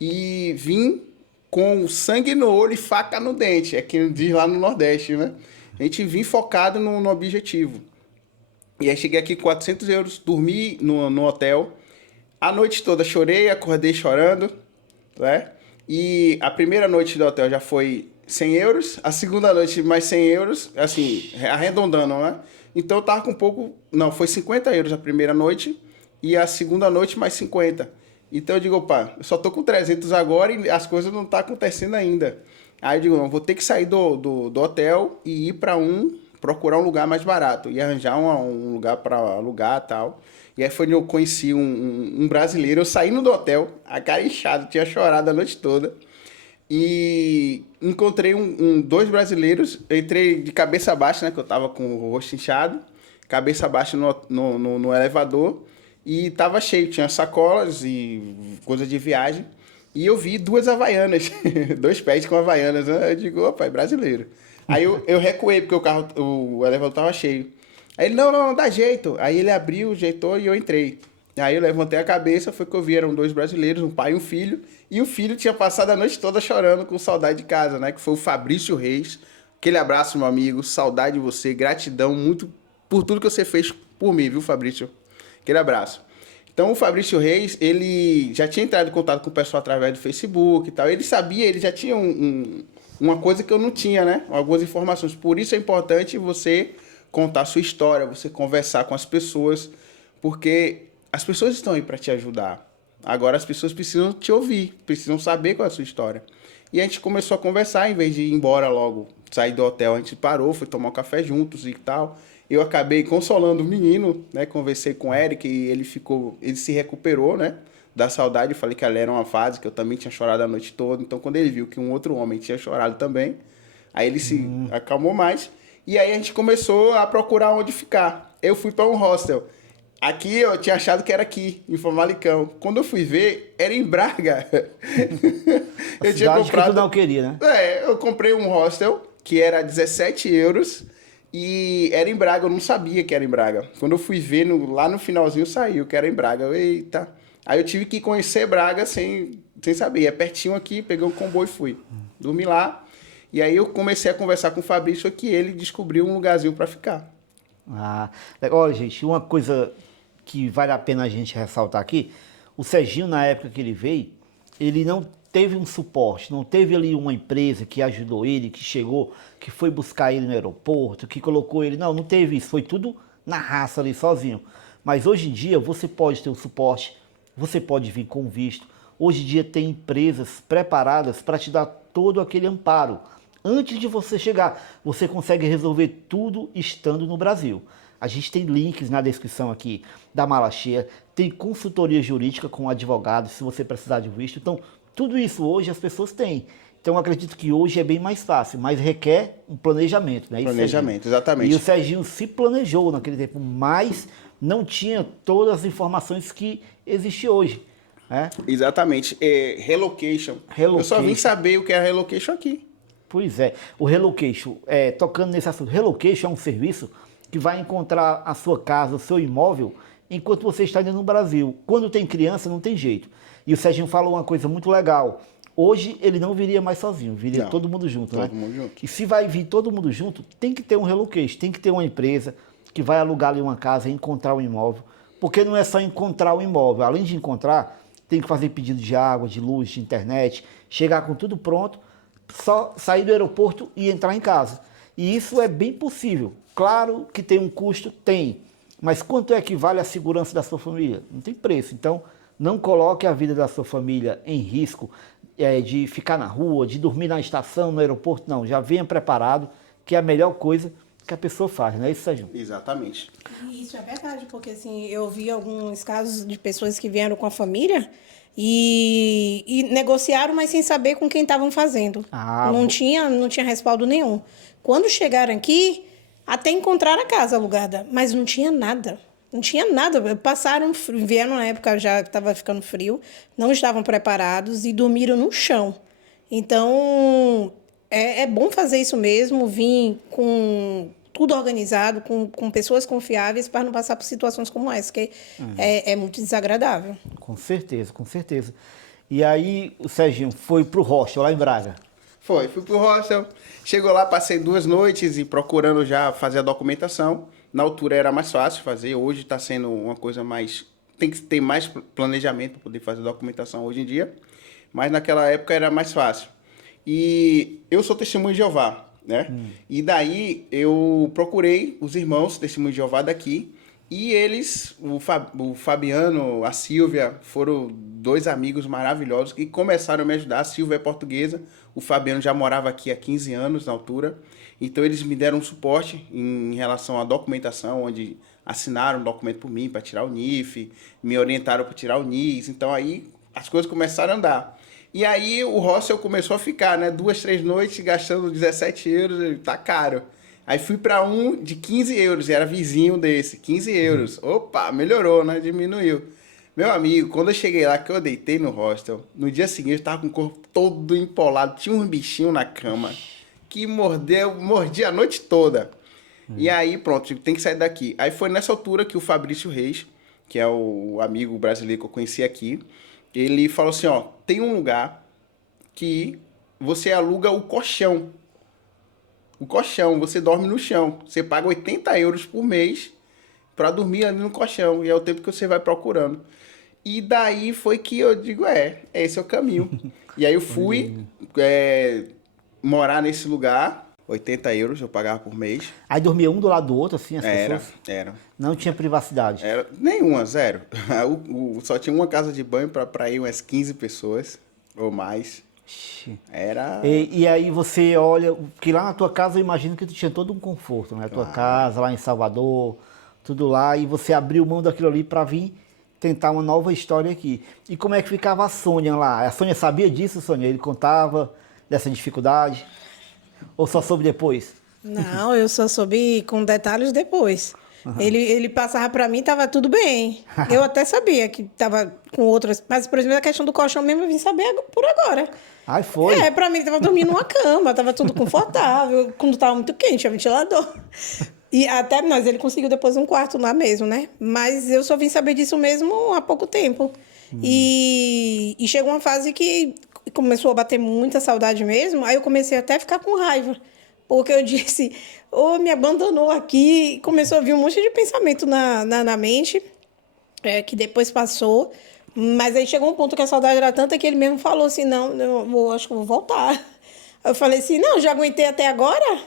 e vim com sangue no olho e faca no dente, é que diz lá no Nordeste, né? A gente vim focado no objetivo. E aí cheguei aqui com 400 euros, dormi no hotel. A noite toda chorei, acordei chorando, né? E a primeira noite do hotel já foi 100 euros, a segunda noite mais 100 euros, assim, arredondando, né? Então eu tava com um pouco... Não, foi 50 euros a primeira noite e a segunda noite mais 50. Então eu digo, opa, eu só tô com 300 agora e as coisas não tá acontecendo ainda. Aí eu digo, não, vou ter que sair do hotel e ir para procurar um lugar mais barato e arranjar um lugar para alugar e tal. E aí foi onde eu conheci um brasileiro, eu saindo do hotel, a cara inchada, tinha chorado a noite toda. E encontrei dois brasileiros, eu entrei de cabeça baixa, né, que eu tava com o rosto inchado, cabeça baixa no elevador, e tava cheio, tinha sacolas e coisa de viagem. E eu vi 2 havaianas, 2 pés com havaianas, né? Eu digo, opa, é brasileiro. Aí eu recuei, porque o elevador tava cheio. Aí ele, não, dá jeito. Aí ele abriu, ajeitou e eu entrei. Aí eu levantei a cabeça, foi que eu vi, eram 2 brasileiros, um pai e um filho. E o filho tinha passado a noite toda chorando com saudade de casa, né? Que foi o Fabrício Reis. Aquele abraço, meu amigo, saudade de você, gratidão muito por tudo que você fez por mim, viu, Fabrício? Aquele abraço. Então, o Fabrício Reis, ele já tinha entrado em contato com o pessoal através do Facebook e tal. Ele sabia, ele já tinha uma coisa que eu não tinha, né? Algumas informações. Por isso é importante você contar a sua história, você conversar com as pessoas, porque as pessoas estão aí para te ajudar. Agora as pessoas precisam te ouvir, precisam saber qual é a sua história. E a gente começou a conversar, em vez de ir embora logo, sair do hotel, a gente parou, foi tomar um café juntos e tal. Eu acabei consolando o menino, né? Conversei com o Eric e ele se recuperou, né? Da saudade. Eu falei que ela era uma fase, que eu também tinha chorado a noite toda. Então, quando ele viu que um outro homem tinha chorado também, aí ele se acalmou mais. E aí a gente começou a procurar onde ficar. Eu fui para um hostel. Aqui eu tinha achado que era aqui, em Famalicão. Quando eu fui ver, era em Braga. Eu tinha comprado. Que tu não queria, né? Eu comprei um hostel que era 17 euros e era em Braga. Eu não sabia que era em Braga. Quando eu fui ver, lá no finalzinho saiu que era em Braga. Eita. Aí eu tive que conhecer Braga sem saber. É pertinho aqui, peguei um comboio e fui. Dormi lá. E aí eu comecei a conversar com o Fabrício que ele descobriu um lugarzinho para ficar. Olha, gente, uma coisa que vale a pena a gente ressaltar aqui, o Serginho, na época que ele veio, ele não teve um suporte, não teve ali uma empresa que ajudou ele, que chegou, que foi buscar ele no aeroporto, que colocou ele, não teve isso, foi tudo na raça ali, sozinho. Mas hoje em dia, você pode ter um suporte, você pode vir com visto, hoje em dia tem empresas preparadas para te dar todo aquele amparo. Antes de você chegar, você consegue resolver tudo estando no Brasil. A gente tem links na descrição aqui da Mala Cheia, tem consultoria jurídica com advogados, se você precisar de visto. Então, tudo isso hoje as pessoas têm. Então, eu acredito que hoje é bem mais fácil, mas requer um planejamento, né? Planejamento, exatamente. E o Serginho se planejou naquele tempo, mas não tinha todas as informações que existem hoje. Né? Exatamente. Relocation. Eu só vim saber o que é relocation aqui. Pois é, o relocation, tocando nesse assunto, relocation é um serviço que vai encontrar a sua casa, o seu imóvel, enquanto você está ainda no Brasil. Quando tem criança, não tem jeito. E o Serginho falou uma coisa muito legal. Hoje ele não viria mais sozinho, viria todo mundo junto, né? Todo mundo junto. E se vai vir todo mundo junto, tem que ter um relocation, tem que ter uma empresa que vai alugar ali uma casa e encontrar um imóvel. Porque não é só encontrar o imóvel, além de encontrar, tem que fazer pedido de água, de luz, de internet, chegar com tudo pronto, só sair do aeroporto e entrar em casa. E isso é bem possível. Claro que tem um custo, tem. Mas quanto é que vale a segurança da sua família? Não tem preço. Então, não coloque a vida da sua família em risco de ficar na rua, de dormir na estação, no aeroporto. Não, já venha preparado, que é a melhor coisa que a pessoa faz, não é isso, Sérgio? Exatamente. Isso é verdade, porque assim, eu vi alguns casos de pessoas que vieram com a família e negociaram, mas sem saber com quem estavam fazendo. Não tinha respaldo nenhum. Quando chegaram aqui, até encontraram a casa alugada, mas não tinha nada. Não tinha nada. Vieram na época já que estava ficando frio, não estavam preparados e dormiram no chão. Então, é bom fazer isso mesmo, vir com tudo organizado, com pessoas confiáveis para não passar por situações como essa, que é muito desagradável. Com certeza, com certeza. E aí o Serginho foi pro hostel lá em Braga. Fui pro hostel. Chegou lá, passei 2 noites e procurando já fazer a documentação. Na altura era mais fácil fazer, hoje está sendo uma coisa mais... Tem que ter mais planejamento para poder fazer a documentação hoje em dia. Mas naquela época era mais fácil. E eu sou testemunho de Jeová, né? E daí eu procurei os irmãos testemunho de Jeová daqui. E eles, o Fabiano, a Silvia, foram 2 amigos maravilhosos que começaram a me ajudar. A Silvia é portuguesa, o Fabiano já morava aqui há 15 anos na altura. Então eles me deram um suporte em relação à documentação, onde assinaram um documento por mim para tirar o NIF, me orientaram para tirar o NIS. Então aí as coisas começaram a andar. E aí o hostel começou a ficar, né? 2, 3 noites gastando 17 euros, tá caro. Aí fui para um de 15 euros, era vizinho desse, 15 euros. Opa, melhorou, né? Diminuiu. Meu amigo, quando eu cheguei lá, que eu deitei no hostel, no dia seguinte eu tava com o corpo todo empolado, tinha um bichinho na cama que mordia a noite toda. E aí, pronto, tem que sair daqui. Aí foi nessa altura que o Fabrício Reis, que é o amigo brasileiro que eu conheci aqui, ele falou assim, ó, tem um lugar que você aluga o colchão. O colchão, você dorme no chão. Você paga 80 euros por mês para dormir ali no colchão. E é o tempo que você vai procurando. E daí foi que eu digo, esse é o caminho. E aí eu fui morar nesse lugar. €80 eu pagava por mês. Aí dormia um do lado do outro, assim, as pessoas? Era. Não tinha privacidade? Nenhuma, zero. Só tinha uma casa de banho para ir umas 15 pessoas ou mais. Ixi. Era... E aí você olha, porque lá na tua casa eu imagino que tu tinha todo um conforto, né? A tua casa lá em Salvador, tudo lá, e você abriu mão daquilo ali para vir tentar uma nova história aqui. E como é que ficava a Sônia lá? A Sônia sabia disso, Sônia? Ele contava dessa dificuldade? Ou só soube depois? Não, eu só soube com detalhes depois. Ele passava para mim, tava tudo bem. Eu até sabia que tava com outras, mas por exemplo, a questão do colchão mesmo eu vim saber por agora. Ai, foi? Para mim ele tava dormindo numa cama, tava tudo confortável, quando tava muito quente, tinha ventilador. E até nós, ele conseguiu depois um quarto lá mesmo, né? Mas eu só vim saber disso mesmo há pouco tempo. E chegou uma fase que começou a bater muita saudade mesmo, aí eu comecei até a ficar com raiva. Porque eu disse, me abandonou aqui, começou a vir um monte de pensamento na mente, que depois passou. Mas aí chegou um ponto que a saudade era tanta que ele mesmo falou assim, não, acho que eu vou voltar. Eu falei assim, não, já aguentei até agora?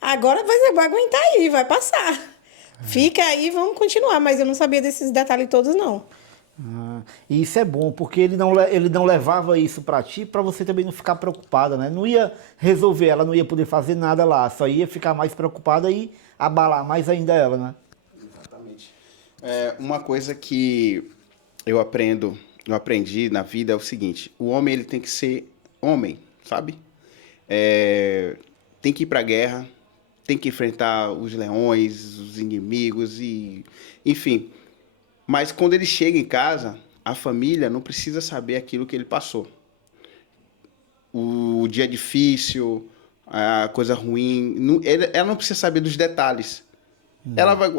Agora vai aguentar aí, vai passar. Fica aí, vamos continuar. Mas eu não sabia desses detalhes todos, não. E isso é bom, porque ele não levava isso para ti, para você também não ficar preocupada, né? Não ia resolver, ela não ia poder fazer nada lá, só ia ficar mais preocupada e abalar mais ainda ela, né? Exatamente. Uma coisa que eu aprendi na vida é o seguinte, o homem ele tem que ser homem, sabe? Tem que ir pra guerra, tem que enfrentar os leões, os inimigos e enfim. Mas quando ele chega em casa, a família não precisa saber aquilo que ele passou. O dia difícil, a coisa ruim, ela não precisa saber dos detalhes.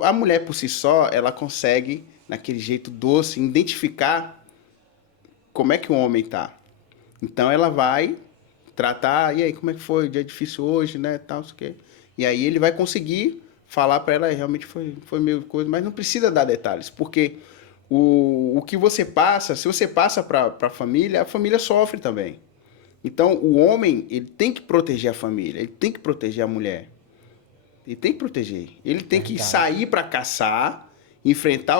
A mulher por si só, ela consegue, naquele jeito doce, identificar como é que o homem tá. Então ela vai tratar, e aí, como é que foi o dia difícil hoje, né, tal, não sei o quê. E aí ele vai conseguir falar para ela, realmente foi meio coisa, mas não precisa dar detalhes, porque o que você passa, se você passa para a família sofre também. Então, o homem, ele tem que proteger a família, ele tem que proteger a mulher. Ele tem que proteger. Ele tem que sair para caçar, enfrentar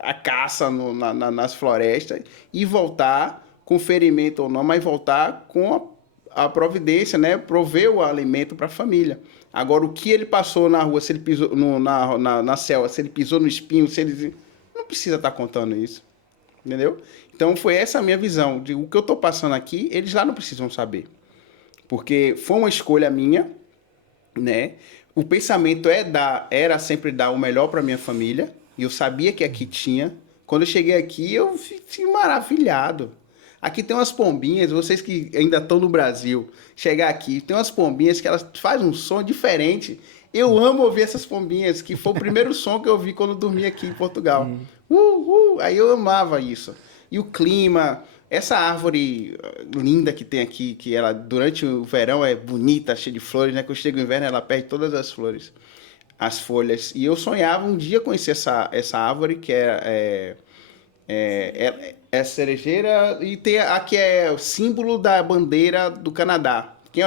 a caça nas florestas e voltar com ferimento ou não, mas voltar com a providência, né? Prover o alimento para a família. Agora, o que ele passou na rua, se ele pisou na selva, se ele pisou no espinho, se ele... Não precisa estar contando isso. Entendeu? Então, foi essa a minha visão. O que eu estou passando aqui, eles lá não precisam saber. Porque foi uma escolha minha, né? O pensamento era sempre dar o melhor para minha família. E eu sabia que aqui tinha. Quando eu cheguei aqui, eu fiquei maravilhado. Aqui tem umas pombinhas, vocês que ainda estão no Brasil, chegar aqui, tem umas pombinhas que elas fazem um som diferente. Eu amo ouvir essas pombinhas, que foi o primeiro som que eu ouvi quando eu dormi aqui em Portugal. Aí eu amava isso. E o clima, essa árvore linda que tem aqui, que ela durante o verão é bonita, cheia de flores, né? Quando chega o inverno ela perde todas as flores, as folhas. E eu sonhava um dia conhecer essa árvore, que é cerejeira, e tem aqui é o símbolo da bandeira do Canadá. Quem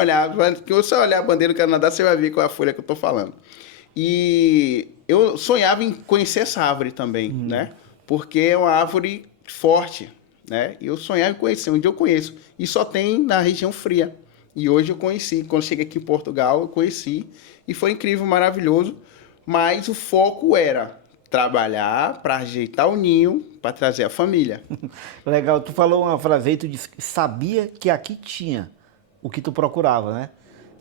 você olhar a bandeira do Canadá, você vai ver qual é a folha que eu tô falando. E eu sonhava em conhecer essa árvore também, né? Porque é uma árvore forte, né? E eu sonhava em conhecer, um dia eu conheço. E só tem na região fria. E hoje eu conheci, quando cheguei aqui em Portugal, eu conheci. E foi incrível, maravilhoso. Mas o foco era trabalhar para ajeitar o ninho, para trazer a família. Legal, tu falou uma frase aí, tu disse que sabia que aqui tinha o que tu procurava, né?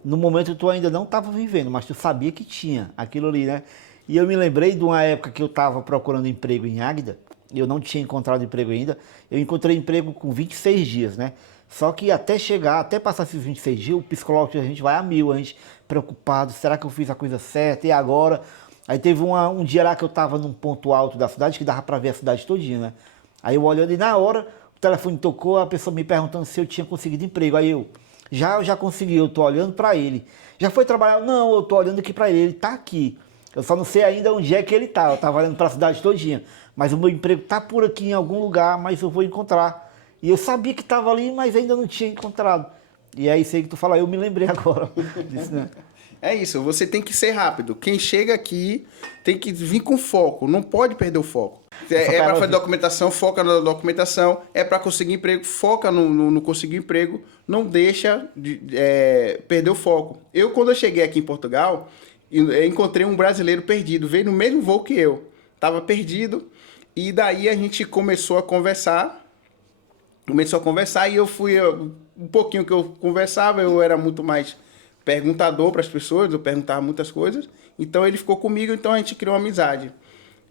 No momento tu ainda não estava vivendo, mas tu sabia que tinha aquilo ali, né? E eu me lembrei de uma época que eu estava procurando emprego em Águeda, e eu não tinha encontrado emprego ainda. Eu encontrei emprego com 26 dias, né? Só que até passar esses 26 dias, o psicológico da gente vai a mil, a gente preocupado, será que eu fiz a coisa certa? E agora? Aí teve um dia lá que eu tava num ponto alto da cidade, que dava pra ver a cidade todinha, né? Aí eu olhando e na hora, o telefone tocou, a pessoa me perguntando se eu tinha conseguido emprego. Aí eu já consegui, eu tô olhando pra ele. Já foi trabalhar? Não, eu tô olhando aqui pra ele tá aqui. Eu só não sei ainda onde é que ele tá, eu tava olhando pra cidade todinha. Mas o meu emprego tá por aqui em algum lugar, mas eu vou encontrar. E eu sabia que tava ali, mas ainda não tinha encontrado. E é isso aí que tu fala, eu me lembrei agora disso, né? É isso, você tem que ser rápido. Quem chega aqui tem que vir com foco, não pode perder o foco. É para fazer documentação, foca na documentação. É para conseguir emprego, foca no conseguir emprego. Não deixa de perder o foco. Quando eu cheguei aqui em Portugal, eu encontrei um brasileiro perdido. Veio no mesmo voo que eu. Tava perdido. E daí a gente começou a conversar. E eu fui... Um pouquinho que eu conversava, eu era muito mais perguntador para as pessoas. Eu perguntava muitas coisas. Então ele ficou comigo, então a gente criou uma amizade.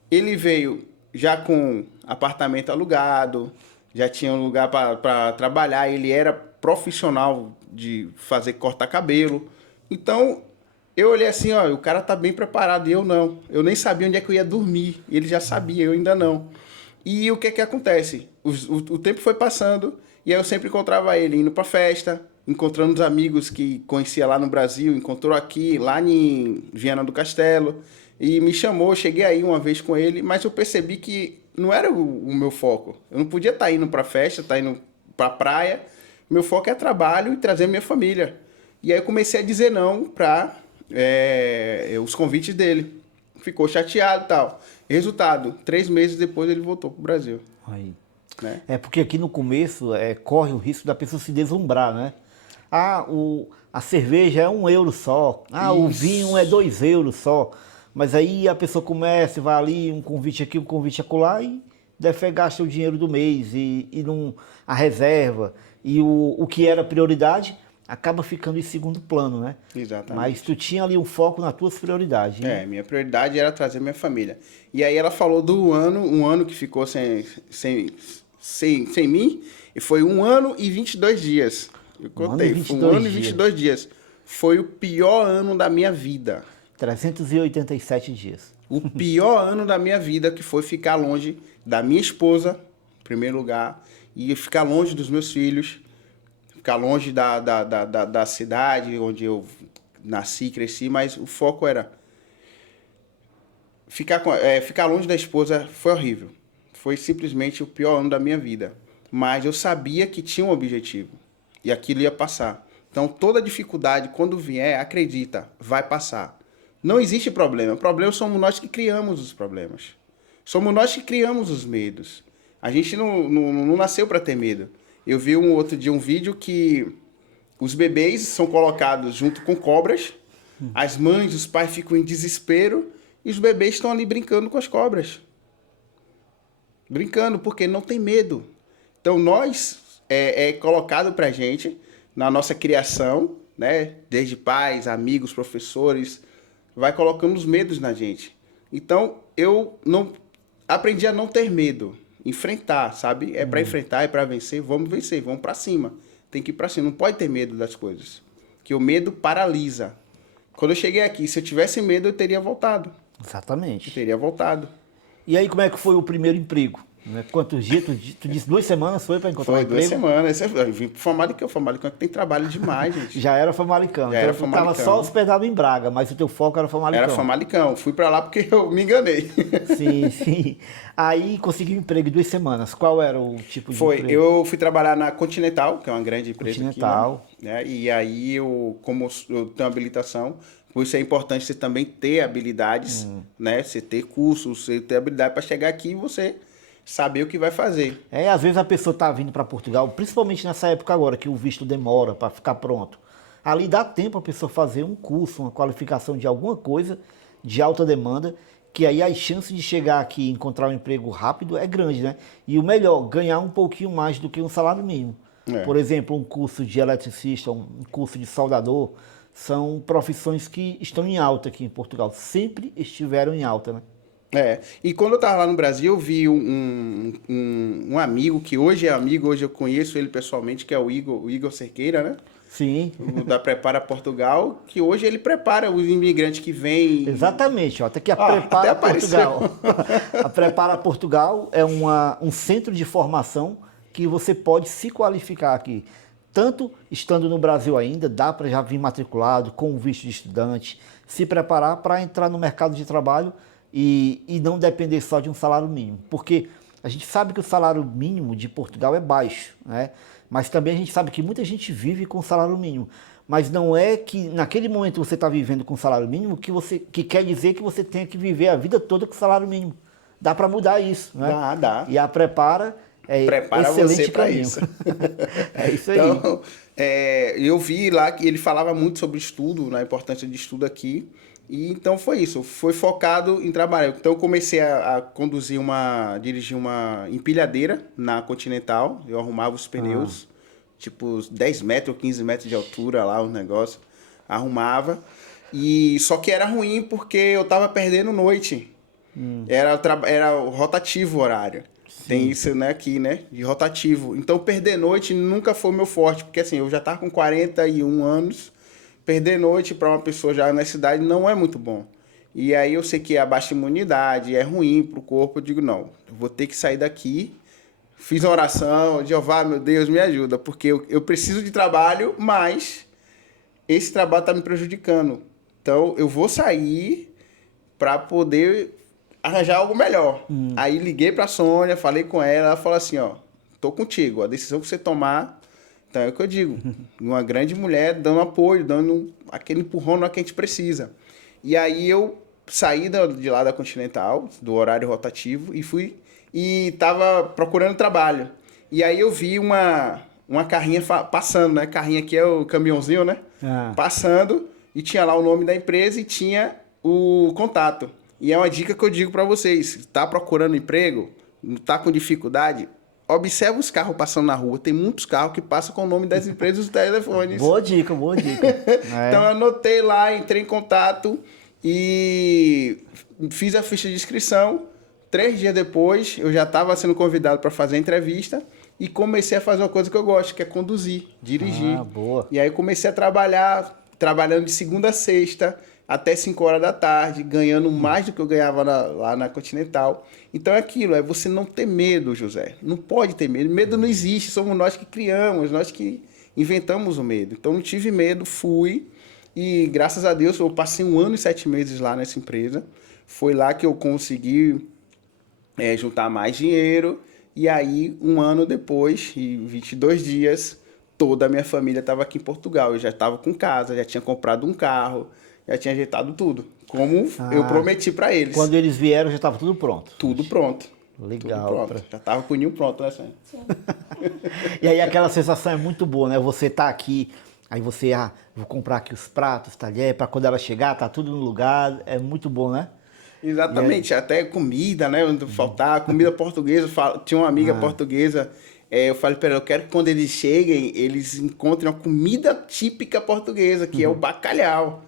Ele veio já com apartamento alugado, já tinha um lugar para trabalhar, ele era profissional de cortar cabelo. Então, eu olhei assim, ó, o cara tá bem preparado e eu não. Eu nem sabia onde é que eu ia dormir, ele já sabia, eu ainda não. E o que acontece? O tempo foi passando e aí eu sempre encontrava ele indo para festa, encontrando os amigos que conhecia lá no Brasil, encontrou aqui, lá em Viana do Castelo. E me chamou, cheguei aí uma vez com ele, mas eu percebi que não era o meu foco. Eu não podia estar indo para festa, estar indo para praia. Meu foco é trabalho e trazer minha família. E aí eu comecei a dizer não para os convites dele. Ficou chateado e tal. Resultado, 3 meses depois ele voltou pro Brasil. Aí. Né? É porque aqui no começo corre o risco da pessoa se deslumbrar, né? A cerveja é €1 só. O vinho é €2 só. Mas aí a pessoa começa e vai ali, um convite aqui, um convite acolá, e gasta o dinheiro do mês, e não, a reserva, e o que era prioridade acaba ficando em segundo plano, né? Exatamente. Mas tu tinha ali um foco nas tuas prioridades. Né? Minha prioridade era trazer minha família. E aí ela falou do um ano que ficou sem mim, e foi 1 ano e 22 dias. Eu contei, foi 1 ano e 22 dias. Foi o pior ano da minha vida. 387 dias. O pior ano da minha vida, que foi ficar longe da minha esposa, em primeiro lugar, e ficar longe dos meus filhos, ficar longe da cidade onde eu nasci e cresci, mas o foco era ficar longe da esposa. Foi horrível. Foi simplesmente o pior ano da minha vida. Mas eu sabia que tinha um objetivo, e aquilo ia passar. Então, toda dificuldade, quando vier, acredita, vai passar. Não existe problema. O problema somos nós que criamos os problemas. Somos nós que criamos os medos. A gente não nasceu para ter medo. Eu vi outro dia um vídeo que os bebês são colocados junto com cobras, as mães, os pais ficam em desespero e os bebês estão ali brincando com as cobras. Brincando, porque não tem medo. Então, é colocado para a gente, na nossa criação, né? Desde pais, amigos, professores, vai colocando os medos na gente. Então, eu aprendi a não ter medo. Enfrentar, sabe? É para enfrentar, é para vencer, vamos para cima. Tem que ir para cima, não pode ter medo das coisas. Porque o medo paralisa. Quando eu cheguei aqui, se eu tivesse medo, eu teria voltado. Exatamente. Eu teria voltado. E aí, como é que foi o primeiro emprego? Quantos dias? Tu disse 2 semanas foi para encontrar um emprego? Foi 2 semanas. Eu vim pro Famalicão. Famalicão que tem trabalho demais, gente. Já era Famalicão. Já era Famalicão. Tu estava só hospedado em Braga, mas o teu foco era Famalicão. Era Famalicão. Fui para lá porque eu me enganei. Sim, sim. Aí consegui um emprego em 2 semanas. Qual era o tipo de emprego? Eu fui trabalhar na Continental, que é uma grande empresa Continental. aqui. Né? E aí, como eu tenho habilitação, por isso é importante você também ter habilidades, né? Você ter cursos, você ter habilidade para chegar aqui e você saber o que vai fazer. Às vezes a pessoa está vindo para Portugal, principalmente nessa época agora, que o visto demora para ficar pronto. Ali dá tempo a pessoa fazer um curso, uma qualificação de alguma coisa de alta demanda, que aí as chances de chegar aqui e encontrar um emprego rápido é grande, né? E o melhor, ganhar um pouquinho mais do que um salário mínimo. Por exemplo, um curso de eletricista, um curso de soldador, são profissões que estão em alta aqui em Portugal. Sempre estiveram em alta, né? E quando eu estava lá no Brasil, eu vi um amigo, que hoje é amigo, hoje eu conheço ele pessoalmente, que é o Igor Cerqueira, né? Sim. Da Prepara Portugal, que hoje ele prepara os imigrantes que vêm. Exatamente, ó, até que a Prepara Portugal. A Prepara Portugal é um centro de formação que você pode se qualificar aqui. Tanto estando no Brasil ainda, dá para já vir matriculado, com o visto de estudante, se preparar para entrar no mercado de trabalho e não depender só de um salário mínimo. Porque a gente sabe que o salário mínimo de Portugal é baixo, né? Mas também a gente sabe que muita gente vive com salário mínimo. Mas não é que naquele momento você está vivendo com salário mínimo que quer dizer que você tenha que viver a vida toda com salário mínimo. Dá para mudar isso, né? Dá. E a Prepara é Prepara excelente você para caminho. isso. É isso aí. Então, eu vi lá que ele falava muito sobre estudo, na importância de estudo aqui. E então foi isso, foi focado em trabalhar. Então eu comecei a dirigir uma empilhadeira na Continental. Eu arrumava os pneus, tipo 10 metros ou 15 metros de altura lá, o negócio. Arrumava. E só que era ruim porque eu tava perdendo noite. Era o rotativo o horário. Sim. Tem isso, né, aqui, né, de rotativo. Então perder noite nunca foi o meu forte, porque assim, eu já tava com 41 anos. Perder noite para uma pessoa já na cidade não é muito bom. E aí eu sei que é baixa imunidade, é ruim para o corpo. Eu digo, não, eu vou ter que sair daqui. Fiz uma oração, Jeová, meu Deus, me ajuda, porque eu preciso de trabalho, mas esse trabalho está me prejudicando. Então eu vou sair para poder arranjar algo melhor. Aí liguei para a Sônia, falei com ela falou assim, ó, tô contigo, a decisão que você tomar... Então é o que eu digo, uma grande mulher dando apoio, dando aquele empurrão na que a gente precisa. E aí eu saí de lá da Continental, do horário rotativo, e tava procurando trabalho. E aí eu vi uma carrinha passando, né? Carrinha aqui é o caminhãozinho, né? Passando, e tinha lá o nome da empresa e tinha o contato. E é uma dica que eu digo para vocês, tá procurando emprego, tá com dificuldade... Observa os carros passando na rua. Tem muitos carros que passam com o nome das empresas e os telefones. Boa dica, boa dica. Então eu anotei lá, entrei em contato e fiz a ficha de inscrição. 3 dias depois, eu já estava sendo convidado para fazer a entrevista e comecei a fazer uma coisa que eu gosto, que é conduzir, dirigir. Boa. E aí comecei a trabalhando de segunda a sexta, até 5 horas da tarde, ganhando mais do que eu ganhava lá na Continental. Então é aquilo, é você não ter medo, José. Não pode ter medo. Medo não existe, somos nós que criamos, nós que inventamos o medo. Então não tive medo, fui. E graças a Deus eu passei 1 ano e 7 meses lá nessa empresa. Foi lá que eu consegui juntar mais dinheiro. E aí, 1 ano depois, e 22 dias, toda a minha família estava aqui em Portugal. Eu já estava com casa, já tinha comprado um carro, já tinha ajeitado tudo, como eu prometi para eles. Quando eles vieram, já estava tudo pronto. Tudo pronto. Legal. Tudo pronto. Já estava com o ninho pronto, né, Sônia? Sim. E aí aquela sensação é muito boa, né? Você tá aqui, aí você, vou comprar aqui os pratos, talher, para quando ela chegar, tá tudo no lugar. É muito bom, né? Exatamente. Até comida, né? Onde faltar, comida portuguesa. Tinha uma amiga portuguesa. Eu falei para ela, eu quero que quando eles cheguem, eles encontrem uma comida típica portuguesa, que é o bacalhau.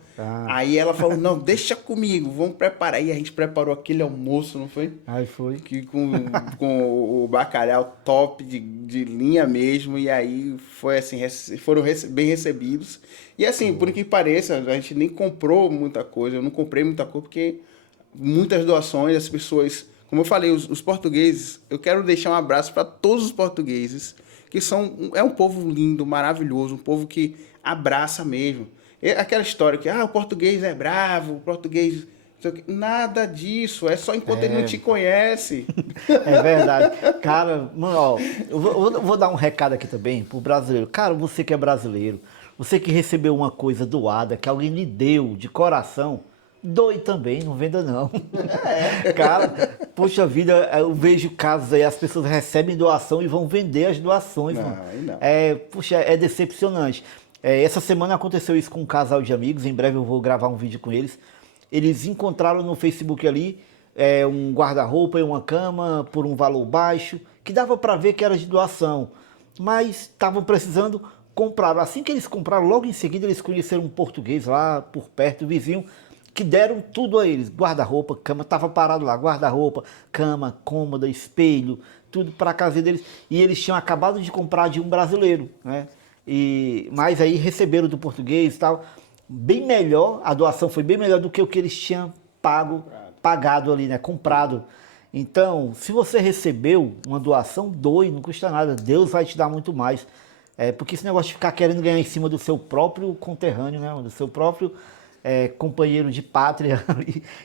Aí ela falou, não, deixa comigo, vamos preparar. E a gente preparou aquele almoço, não foi? Aí foi. Com o bacalhau top de linha mesmo. E aí foi assim, foram bem recebidos. E assim, por que pareça, a gente nem comprou muita coisa. Eu não comprei muita coisa porque muitas doações, as pessoas... Como eu falei, os portugueses, eu quero deixar um abraço para todos os portugueses, que é um povo lindo, maravilhoso, um povo que abraça mesmo. Aquela história que o português é bravo, o português... Nada disso, é só enquanto ele não te conhece. É verdade. Cara, mano, ó, eu vou dar um recado aqui também pro brasileiro. Cara, você que é brasileiro, você que recebeu uma coisa doada, que alguém lhe deu de coração, doe também, não venda não. Cara, poxa vida, eu vejo casos aí, as pessoas recebem doação e vão vender as doações, mano. Não. Puxa, é decepcionante. Essa semana aconteceu isso com um casal de amigos, em breve eu vou gravar um vídeo com eles. Eles encontraram no Facebook ali um guarda-roupa e uma cama por um valor baixo, que dava para ver que era de doação, mas estavam precisando comprar. Assim que eles compraram, logo em seguida eles conheceram um português lá por perto, vizinho, que deram tudo a eles, guarda-roupa, cama, estava parado lá, guarda-roupa, cama, cômoda, espelho, tudo para a casa deles, e eles tinham acabado de comprar de um brasileiro, né? Mas aí receberam do português e tal, bem melhor, a doação foi bem melhor do que o que eles tinham pagado ali, né? Comprado. Então, se você recebeu uma doação, doe, não custa nada, Deus vai te dar muito mais. Porque esse negócio de ficar querendo ganhar em cima do seu próprio conterrâneo, né? Do seu próprio companheiro de pátria.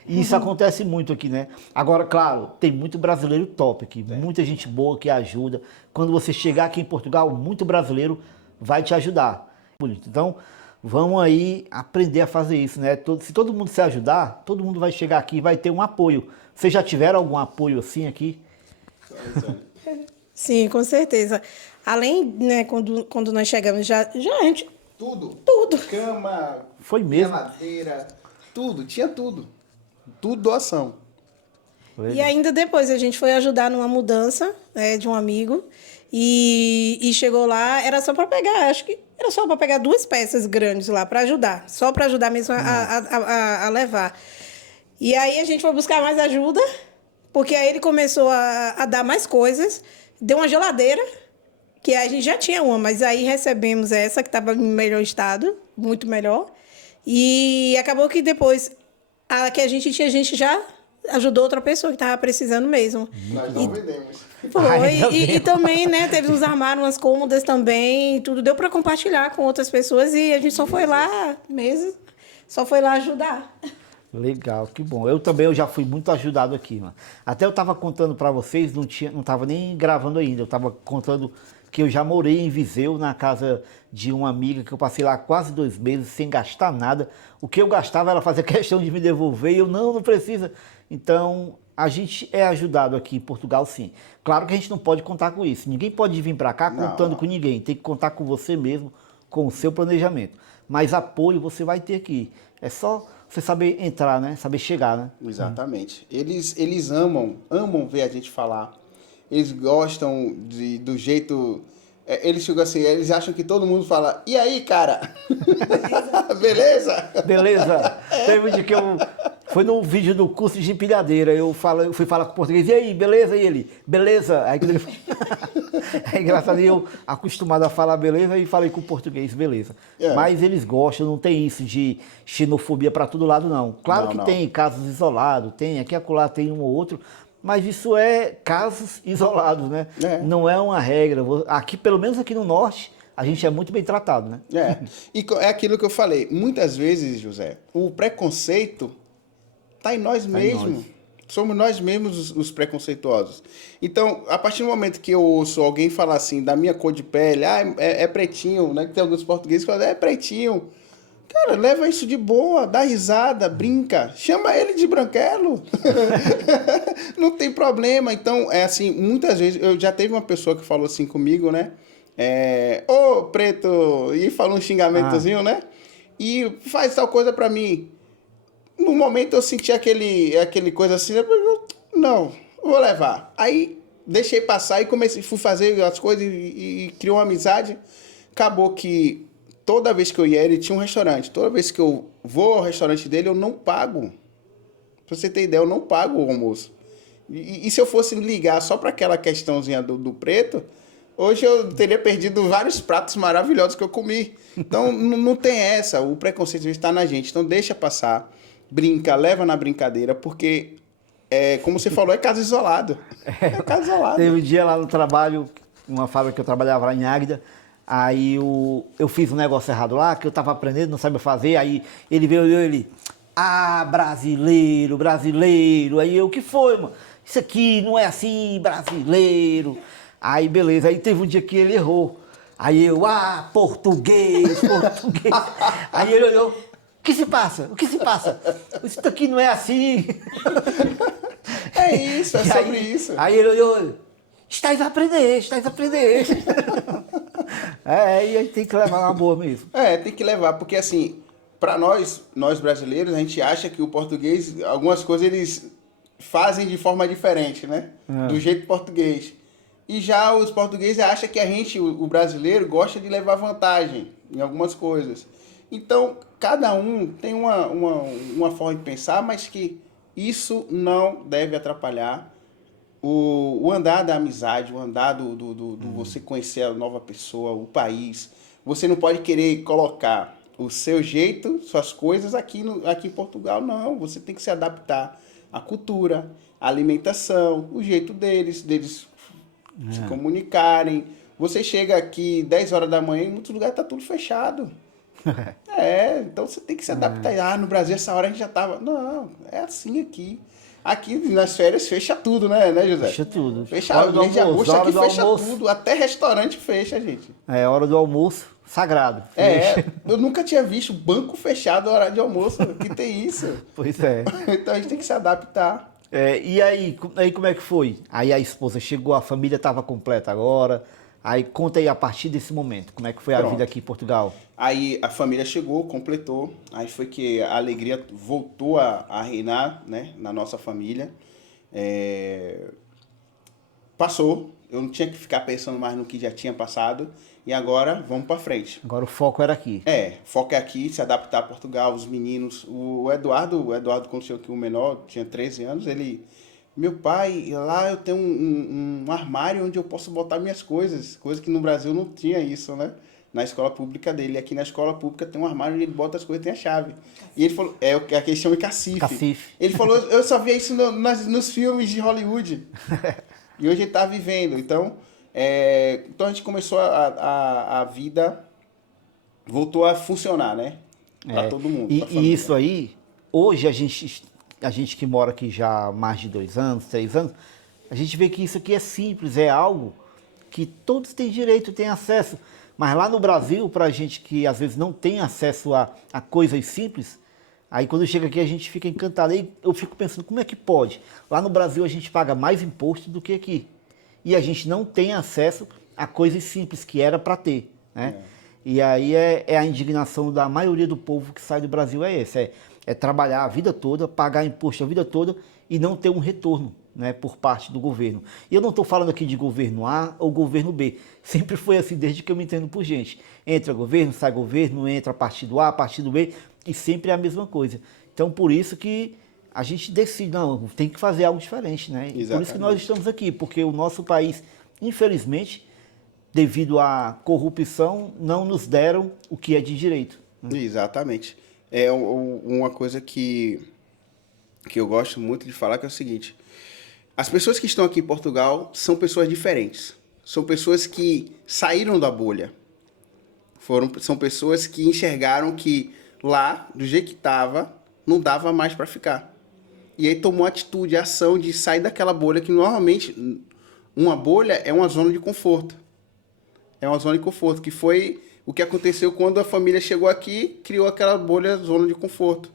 E isso acontece muito aqui, né? Agora, claro, tem muito brasileiro top aqui, muita gente boa que ajuda. Quando você chegar aqui em Portugal, muito brasileiro vai te ajudar. Bonito. Então, vamos aí aprender a fazer isso, né? Se todo mundo se ajudar, todo mundo vai chegar aqui e vai ter um apoio. Vocês já tiveram algum apoio assim aqui? Sim, com certeza. Além, né, quando nós chegamos, já a gente... Tudo. Tudo. Cama, Foi mesmo? geladeira, tudo, tinha tudo. Tudo doação. E ainda depois a gente foi ajudar numa mudança, né, de um amigo e chegou lá, era só para pegar, acho que era só para pegar 2 peças grandes lá para ajudar, só para ajudar mesmo a levar. E aí a gente foi buscar mais ajuda, porque aí ele começou a dar mais coisas, deu uma geladeira, que a gente já tinha uma, mas aí recebemos essa que estava em melhor estado, muito melhor, e acabou que depois a que a gente já ajudou outra pessoa que estava precisando mesmo. Nós não vendemos. Foi, e também, né, teve uns armários, umas cômodas também, tudo deu para compartilhar com outras pessoas e a gente só foi lá mesmo, só foi lá ajudar. Legal, que bom. Eu já fui muito ajudado aqui, mano. Até eu tava contando para vocês, não tava nem gravando ainda, eu tava contando que eu já morei em Viseu, na casa de uma amiga, que eu passei lá quase 2 meses sem gastar nada. O que eu gastava, ela fazia questão de me devolver e eu, não precisa. Então, a gente é ajudado aqui em Portugal, sim. Claro que a gente não pode contar com isso. Ninguém pode vir para cá contando com ninguém. Tem que contar com você mesmo, com o seu planejamento. Mas apoio você vai ter aqui. É só você saber entrar, né? Saber chegar, né? Exatamente. Eles amam ver a gente falar. Eles gostam do jeito... Eles chegam assim, eles acham que todo mundo fala, e aí, cara? Beleza? Beleza. Teve um dia que foi no vídeo do curso de empilhadeira, eu fui falar com o português, e aí, beleza? E ele, beleza. Aí quando ele é engraçado, eu acostumado a falar beleza e falei com o português, beleza. Mas eles gostam, não tem isso de xenofobia para todo lado, não. Claro que tem casos isolados, tem aqui e acolá tem um ou outro, mas isso é casos isolados, né? Não é uma regra. Aqui, pelo menos aqui no norte, a gente é muito bem tratado, né? E é aquilo que eu falei. Muitas vezes, José, o preconceito está em nós mesmos. Somos nós mesmos os preconceituosos. Então, a partir do momento que eu ouço alguém falar assim, da minha cor de pele, é pretinho, né? Que tem alguns portugueses que falam, é pretinho. Cara, leva isso de boa, dá risada, brinca, chama ele de branquelo. Não tem problema. Então, é assim, muitas vezes, eu já teve uma pessoa que falou assim comigo, né? Ô, preto, e falou um xingamentozinho, né? E faz tal coisa pra mim. No momento eu senti aquele coisa assim, não, vou levar. Aí, deixei passar e fui fazer as coisas e criou uma amizade. Acabou que toda vez que eu ia, ele tinha um restaurante. Toda vez que eu vou ao restaurante dele, eu não pago. Pra você ter ideia, eu não pago o almoço. E se eu fosse ligar só para aquela questãozinha do preto, hoje eu teria perdido vários pratos maravilhosos que eu comi. Então, não tem essa. O preconceito está na gente. Então, deixa passar. Brinca, leva na brincadeira, porque, como você falou, é caso isolado. É caso isolado. Teve um dia lá no trabalho, uma fábrica que eu trabalhava lá em Águeda, aí eu fiz um negócio errado lá, que eu tava aprendendo, não sabia fazer, aí ele veio e ele, brasileiro. Aí eu, o que foi, mano? Isso aqui não é assim, brasileiro. Aí beleza, aí teve um dia que ele errou. Aí eu, português. Aí ele olhou, o que se passa? Isso daqui não é assim. É isso, é sobre isso. Aí ele olhou, estás a aprender. E aí tem que levar uma boa mesmo. Tem que levar, porque assim, para nós brasileiros, a gente acha que o português, algumas coisas eles fazem de forma diferente, né? Do jeito português. E já os portugueses acham que a gente, o brasileiro, gosta de levar vantagem em algumas coisas. Então, cada um tem uma forma de pensar, mas que isso não deve atrapalhar o andar da amizade, o andar do você conhecer a nova pessoa, o país. Você não pode querer colocar o seu jeito, suas coisas aqui em Portugal, não. Você tem que se adaptar à cultura, à alimentação, o jeito deles se comunicarem. Você chega aqui 10 horas da manhã, em muitos lugares está tudo fechado. Então você tem que se adaptar. Ah, no Brasil essa hora a gente já tava. Não, é assim aqui. Aqui nas férias fecha tudo, né, José? Fecha tudo. Fecha Hora o do mês de almoço, agosto, hora aqui do fecha almoço. tudo. Até restaurante fecha, gente. É hora do almoço, sagrado. Fecha. Eu nunca tinha visto banco fechado na hora de almoço. Aqui tem isso. Pois é. Então a gente tem que se adaptar. E aí como é que foi? Aí a esposa chegou, a família estava completa agora. Aí conta aí a partir desse momento, como é que foi a Pronto. vida aqui em Portugal? Aí a família chegou, completou. Aí foi que a alegria voltou a reinar, né, na nossa família. Passou. Eu não tinha que ficar pensando mais no que já tinha passado. E agora, vamos para frente. Agora o foco era aqui. Foco é aqui, se adaptar a Portugal, os meninos. O Eduardo quando chegou aqui, o menor, tinha 13 anos, ele... Meu pai, lá eu tenho um armário onde eu posso botar minhas coisas. Coisa que no Brasil não tinha isso, né? Na escola pública dele. Aqui na escola pública tem um armário onde ele bota as coisas e tem a chave. E ele falou... É o que eles chamam de cacife. Cacife. Ele falou, eu só via isso nos filmes de Hollywood. E hoje ele tá vivendo. Então a gente começou a vida... Voltou a funcionar, né? Pra todo mundo. pra E família. isso aí, hoje a gente que mora aqui já há mais de 2 anos, 3 anos, a gente vê que isso aqui é simples, é algo que todos têm direito, têm acesso. Mas lá no Brasil, pra gente que às vezes não tem acesso a coisas simples, aí quando chega aqui a gente fica encantado. Aí eu fico pensando, como é que pode? Lá no Brasil a gente paga mais imposto do que aqui. E a gente não tem acesso a coisas simples que era para ter, né? E aí é a indignação da maioria do povo que sai do Brasil é esse, é trabalhar a vida toda, pagar imposto a vida toda e não ter um retorno, né, por parte do governo. E eu não estou falando aqui de governo A ou governo B. Sempre foi assim desde que eu me entendo por gente. Entra governo, sai governo, entra partido A, partido B, e sempre é a mesma coisa. Então por isso que a gente decide, não, tem que fazer algo diferente, né? E por isso que nós estamos aqui, porque o nosso país, infelizmente, devido à corrupção, não nos deram o que é de direito. Exatamente. É uma coisa que eu gosto muito de falar, que é o seguinte: as pessoas que estão aqui em Portugal são pessoas diferentes. São pessoas que saíram da bolha. São pessoas que enxergaram que lá, do jeito que estava, não dava mais para ficar. E aí tomou atitude, ação de sair daquela bolha, que normalmente uma bolha é uma zona de conforto. É uma zona de conforto, que foi o que aconteceu quando a família chegou aqui, criou aquela bolha, zona de conforto.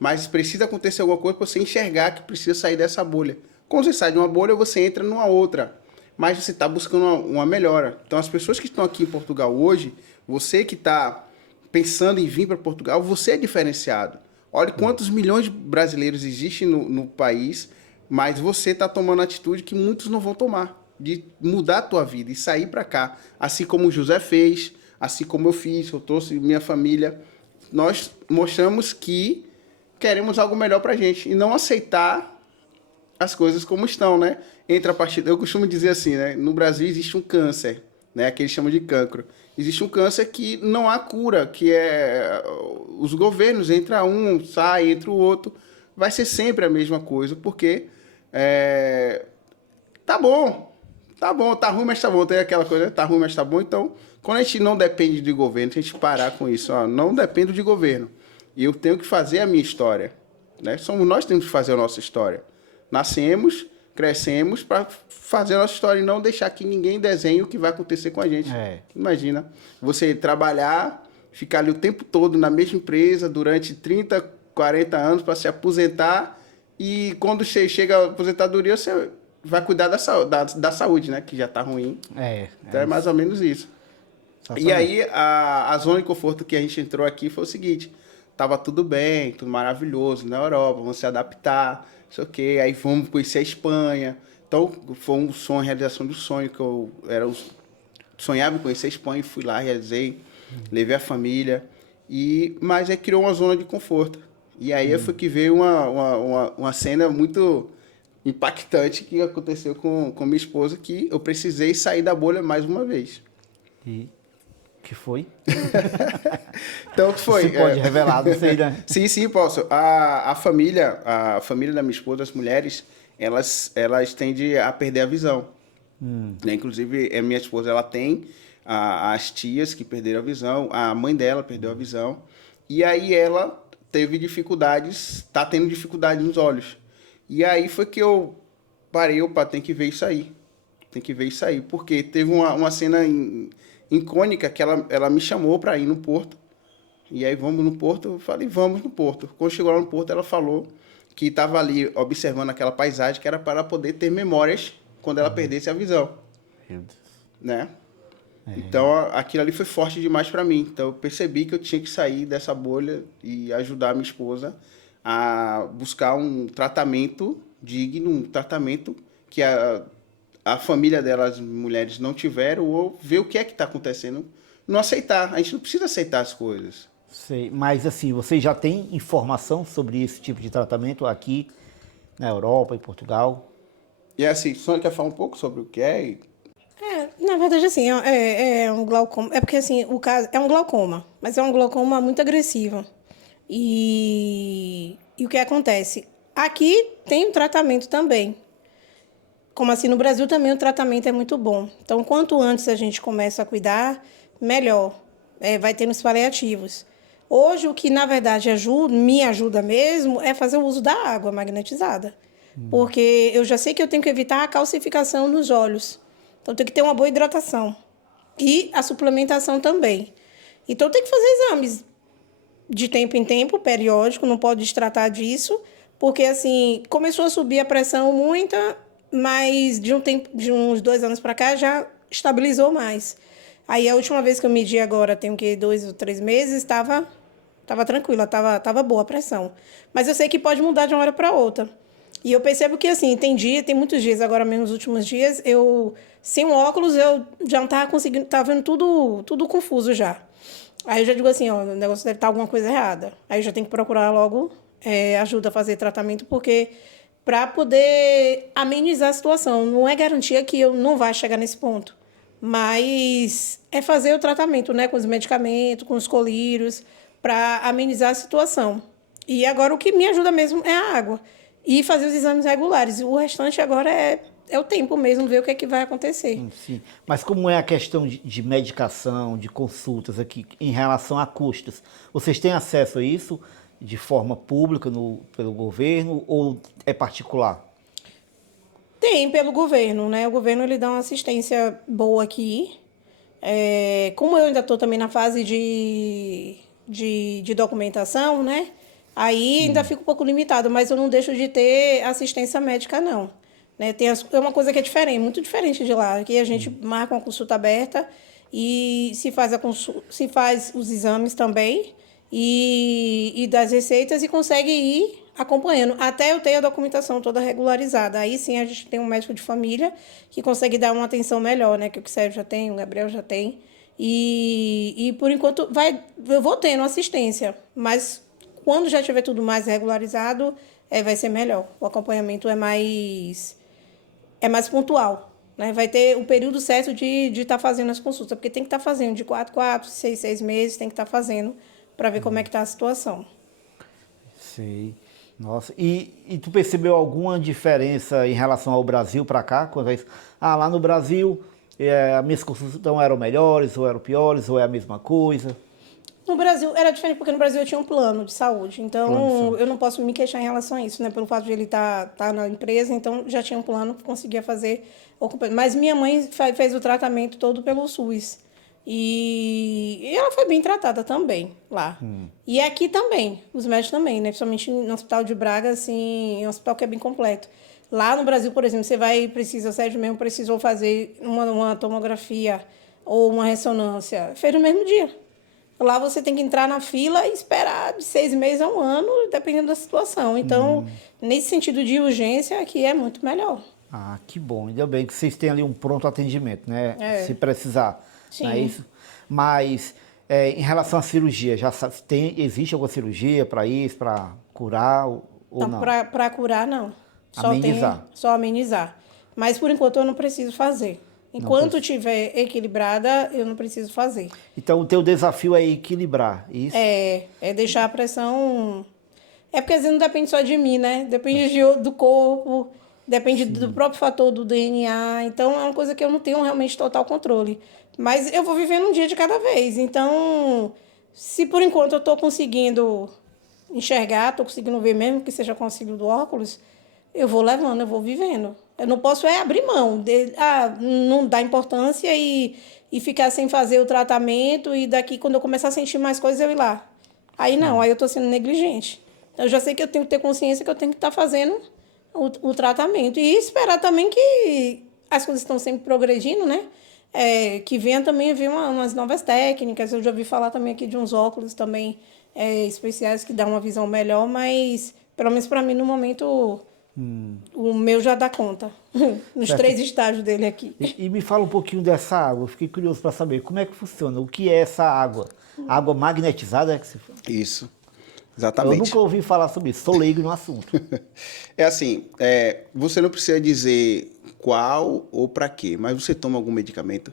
Mas precisa acontecer alguma coisa para você enxergar que precisa sair dessa bolha. Quando você sai de uma bolha, você entra numa outra. Mas você está buscando uma melhora. Então, as pessoas que estão aqui em Portugal hoje, você que está pensando em vir para Portugal, você é diferenciado. Olha quantos milhões de brasileiros existem no país, mas você está tomando a atitude que muitos não vão tomar, de mudar a tua vida e sair para cá. Assim como o José fez, assim como eu fiz, eu trouxe minha família. Nós mostramos que queremos algo melhor para a gente e não aceitar as coisas como estão, né? Entre a partir... Eu costumo dizer assim, né? No Brasil existe um câncer, né? Que eles chamam de cancro. Existe um câncer que não há cura, que é os governos, entra um, sai, entra o outro. Vai ser sempre a mesma coisa, porque tá bom, tá ruim, mas tá bom. Tem aquela coisa, tá ruim, mas tá bom. Então, quando a gente não depende de governo, a gente parar com isso, ó, não dependo de governo. E eu tenho que fazer a minha história, né? Nós temos que fazer a nossa história. Nascemos, crescemos para fazer a nossa história e não deixar que ninguém desenhe o que vai acontecer com a gente. Imagina, você trabalhar, ficar ali o tempo todo na mesma empresa durante 30, 40 anos para se aposentar e quando chega a aposentadoria você vai cuidar da saúde, né? Que já está ruim. Então é mais ou menos isso. E aí a zona de conforto que a gente entrou aqui foi o seguinte: tava tudo bem, tudo maravilhoso na Europa, vamos se adaptar, não sei o quê. Aí fomos conhecer a Espanha. Então, foi um sonho, realização do sonho, que eu sonhava em conhecer a Espanha, fui lá, realizei, levei a família, mas criou uma zona de conforto. E aí foi que veio uma cena muito impactante que aconteceu com minha esposa, que eu precisei sair da bolha mais uma vez. E que foi? Então, que foi? Você pode revelar, não sei, né? Sim, posso. A família da minha esposa, as mulheres, elas tendem a perder a visão. Né? Inclusive, a minha esposa, ela tem as tias que perderam a visão, a mãe dela perdeu a visão, e aí ela teve dificuldades, tá tendo dificuldade nos olhos. E aí foi que eu parei, opa, tem que ver isso aí. Tem que ver isso aí. Porque teve uma cena icônica que ela me chamou para ir no Porto. E aí vamos no Porto, eu falei, vamos no Porto. Quando chegou lá no Porto, ela falou que estava ali observando aquela paisagem que era para poder ter memórias quando ela perdesse a visão. Meu Deus. Né? Então, aquilo ali foi forte demais para mim. Então, eu percebi que eu tinha que sair dessa bolha e ajudar a minha esposa a buscar um tratamento digno, um tratamento que a família dela, as mulheres, não tiveram, ou ver o que é que está acontecendo. Não aceitar. A gente não precisa aceitar as coisas. Sei, mas assim, você já tem informação sobre esse tipo de tratamento aqui na Europa, em Portugal? E assim, Sônia quer falar um pouco sobre o que é? Na verdade, assim, é um glaucoma. É porque, assim, o caso é um glaucoma, mas é um glaucoma muito agressivo. E o que acontece? Aqui tem um tratamento também. Como assim, no Brasil também o tratamento é muito bom. Então, quanto antes a gente começa a cuidar, melhor. Vai ter nos paliativos. Hoje, o que, na verdade, me ajuda mesmo é fazer o uso da água magnetizada. Porque eu já sei que eu tenho que evitar a calcificação nos olhos. Então, tem que ter uma boa hidratação. E a suplementação também. Então, tem que fazer exames de tempo em tempo, periódico, não pode destratar disso, porque, assim, começou a subir a pressão muita, mas de uns 2 anos para cá já estabilizou mais. Aí, a última vez que eu medi agora, tem o quê? 2 ou 3 meses, estava tranquila, estava boa a pressão. Mas eu sei que pode mudar de uma hora para outra. E eu percebo que, assim, tem muitos dias, agora mesmo nos últimos dias, sem um óculos, eu já não estava conseguindo, estava vendo tudo confuso já. Aí eu já digo assim, ó, o negócio deve estar alguma coisa errada. Aí eu já tenho que procurar logo ajuda a fazer tratamento, porque para poder amenizar a situação, não é garantia que eu não vá chegar nesse ponto, mas é fazer o tratamento, né, com os medicamentos, com os colírios, para amenizar a situação. E agora o que me ajuda mesmo é a água. E fazer os exames regulares. O restante agora é o tempo mesmo, ver o que é que vai acontecer. Sim. Mas como é a questão de medicação, de consultas aqui em relação a custos? Vocês têm acesso a isso de forma pública pelo governo ou é particular? Tem pelo governo, né? O governo ele dá uma assistência boa aqui. Como eu ainda estou também na fase de documentação, né? Aí ainda fica um pouco limitado, mas eu não deixo de ter assistência médica, não. Né? É uma coisa que é diferente, muito diferente de lá. Aqui a gente marca uma consulta aberta e se faz os exames também e das receitas e consegue ir acompanhando. Até eu ter a documentação toda regularizada. Aí sim a gente tem um médico de família que consegue dar uma atenção melhor, né? Que o Sérgio já tem, o Gabriel já tem. E por enquanto eu vou tendo assistência, mas quando já tiver tudo mais regularizado, vai ser melhor. O acompanhamento é mais pontual, né? Vai ter o período certo de estar fazendo as consultas, porque tem que estar fazendo de 4, 6 meses, tem que estar fazendo para ver como é que está a situação. Sei. Nossa, e tu percebeu alguma diferença em relação ao Brasil para cá? Quando é isso? Lá no Brasil, as minhas consultas então eram melhores, ou eram piores, ou é a mesma coisa? No Brasil, era diferente porque no Brasil eu tinha um plano de saúde, então eu não posso me queixar em relação a isso, né? Pelo fato de ele tá na empresa, então já tinha um plano, conseguia fazer. Mas minha mãe fez o tratamento todo pelo SUS. E ela foi bem tratada também lá. E aqui também, os médicos também, né? Principalmente no Hospital de Braga, assim, é um hospital que é bem completo. Lá no Brasil, por exemplo, o Sérgio mesmo precisou fazer uma tomografia ou uma ressonância, fez no mesmo dia. Lá você tem que entrar na fila e esperar de 6 meses a 1 ano, dependendo da situação. Então, nesse sentido de urgência, aqui é muito melhor. Ah, que bom. Ainda bem que vocês têm ali um pronto atendimento, né? Se precisar. Sim. Não é isso? Mas, em relação à cirurgia, existe alguma cirurgia para isso, para curar ou não? Para curar, não. Amenizar. Só amenizar. Mas, por enquanto, eu não preciso fazer. Enquanto estiver equilibrada, eu não preciso fazer. Então, o teu desafio é equilibrar isso? É deixar a pressão... É porque às vezes não depende só de mim, né? Depende do corpo, depende do próprio fator do DNA. Então, é uma coisa que eu não tenho realmente total controle. Mas eu vou vivendo um dia de cada vez. Então, se por enquanto eu estou conseguindo enxergar, estou conseguindo ver mesmo que seja com auxílio do óculos, eu vou levando, eu vou vivendo. Eu não posso abrir mão, não dar importância e ficar sem fazer o tratamento e daqui, quando eu começar a sentir mais coisas, eu ir lá. Aí não, aí eu estou sendo negligente. Então, eu já sei que eu tenho que ter consciência que eu tenho que estar fazendo o tratamento. E esperar também que as coisas estão sempre progredindo, né? Que venha também vir umas novas técnicas. Eu já ouvi falar também aqui de uns óculos também especiais que dão uma visão melhor, mas pelo menos para mim, no momento, o meu já dá conta. Nos Certo. 3 estágios dele aqui. E me fala um pouquinho dessa água. Eu fiquei curioso para saber como é que funciona. O que é essa água? Água magnetizada é que se fala? Isso, Eu exatamente. nunca ouvi falar sobre isso. Sou leigo no assunto. É assim, você não precisa dizer qual ou para quê, mas você toma algum medicamento?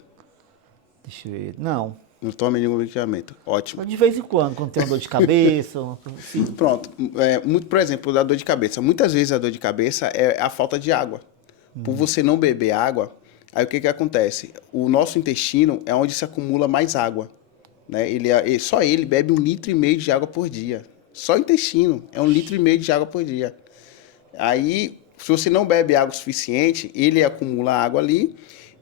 Deixa eu ver. Não. Não toma nenhum medicamento. Ótimo. Mas de vez em quando tem uma dor de cabeça. Assim. Pronto. Por exemplo, da dor de cabeça. Muitas vezes a dor de cabeça é a falta de água. Por você não beber água, aí o que acontece? O nosso intestino é onde se acumula mais água. Né? Só ele bebe 1,5 litro de água por dia. Só o intestino é 1,5 litro de água por dia. Aí, se você não bebe água o suficiente, ele acumula água ali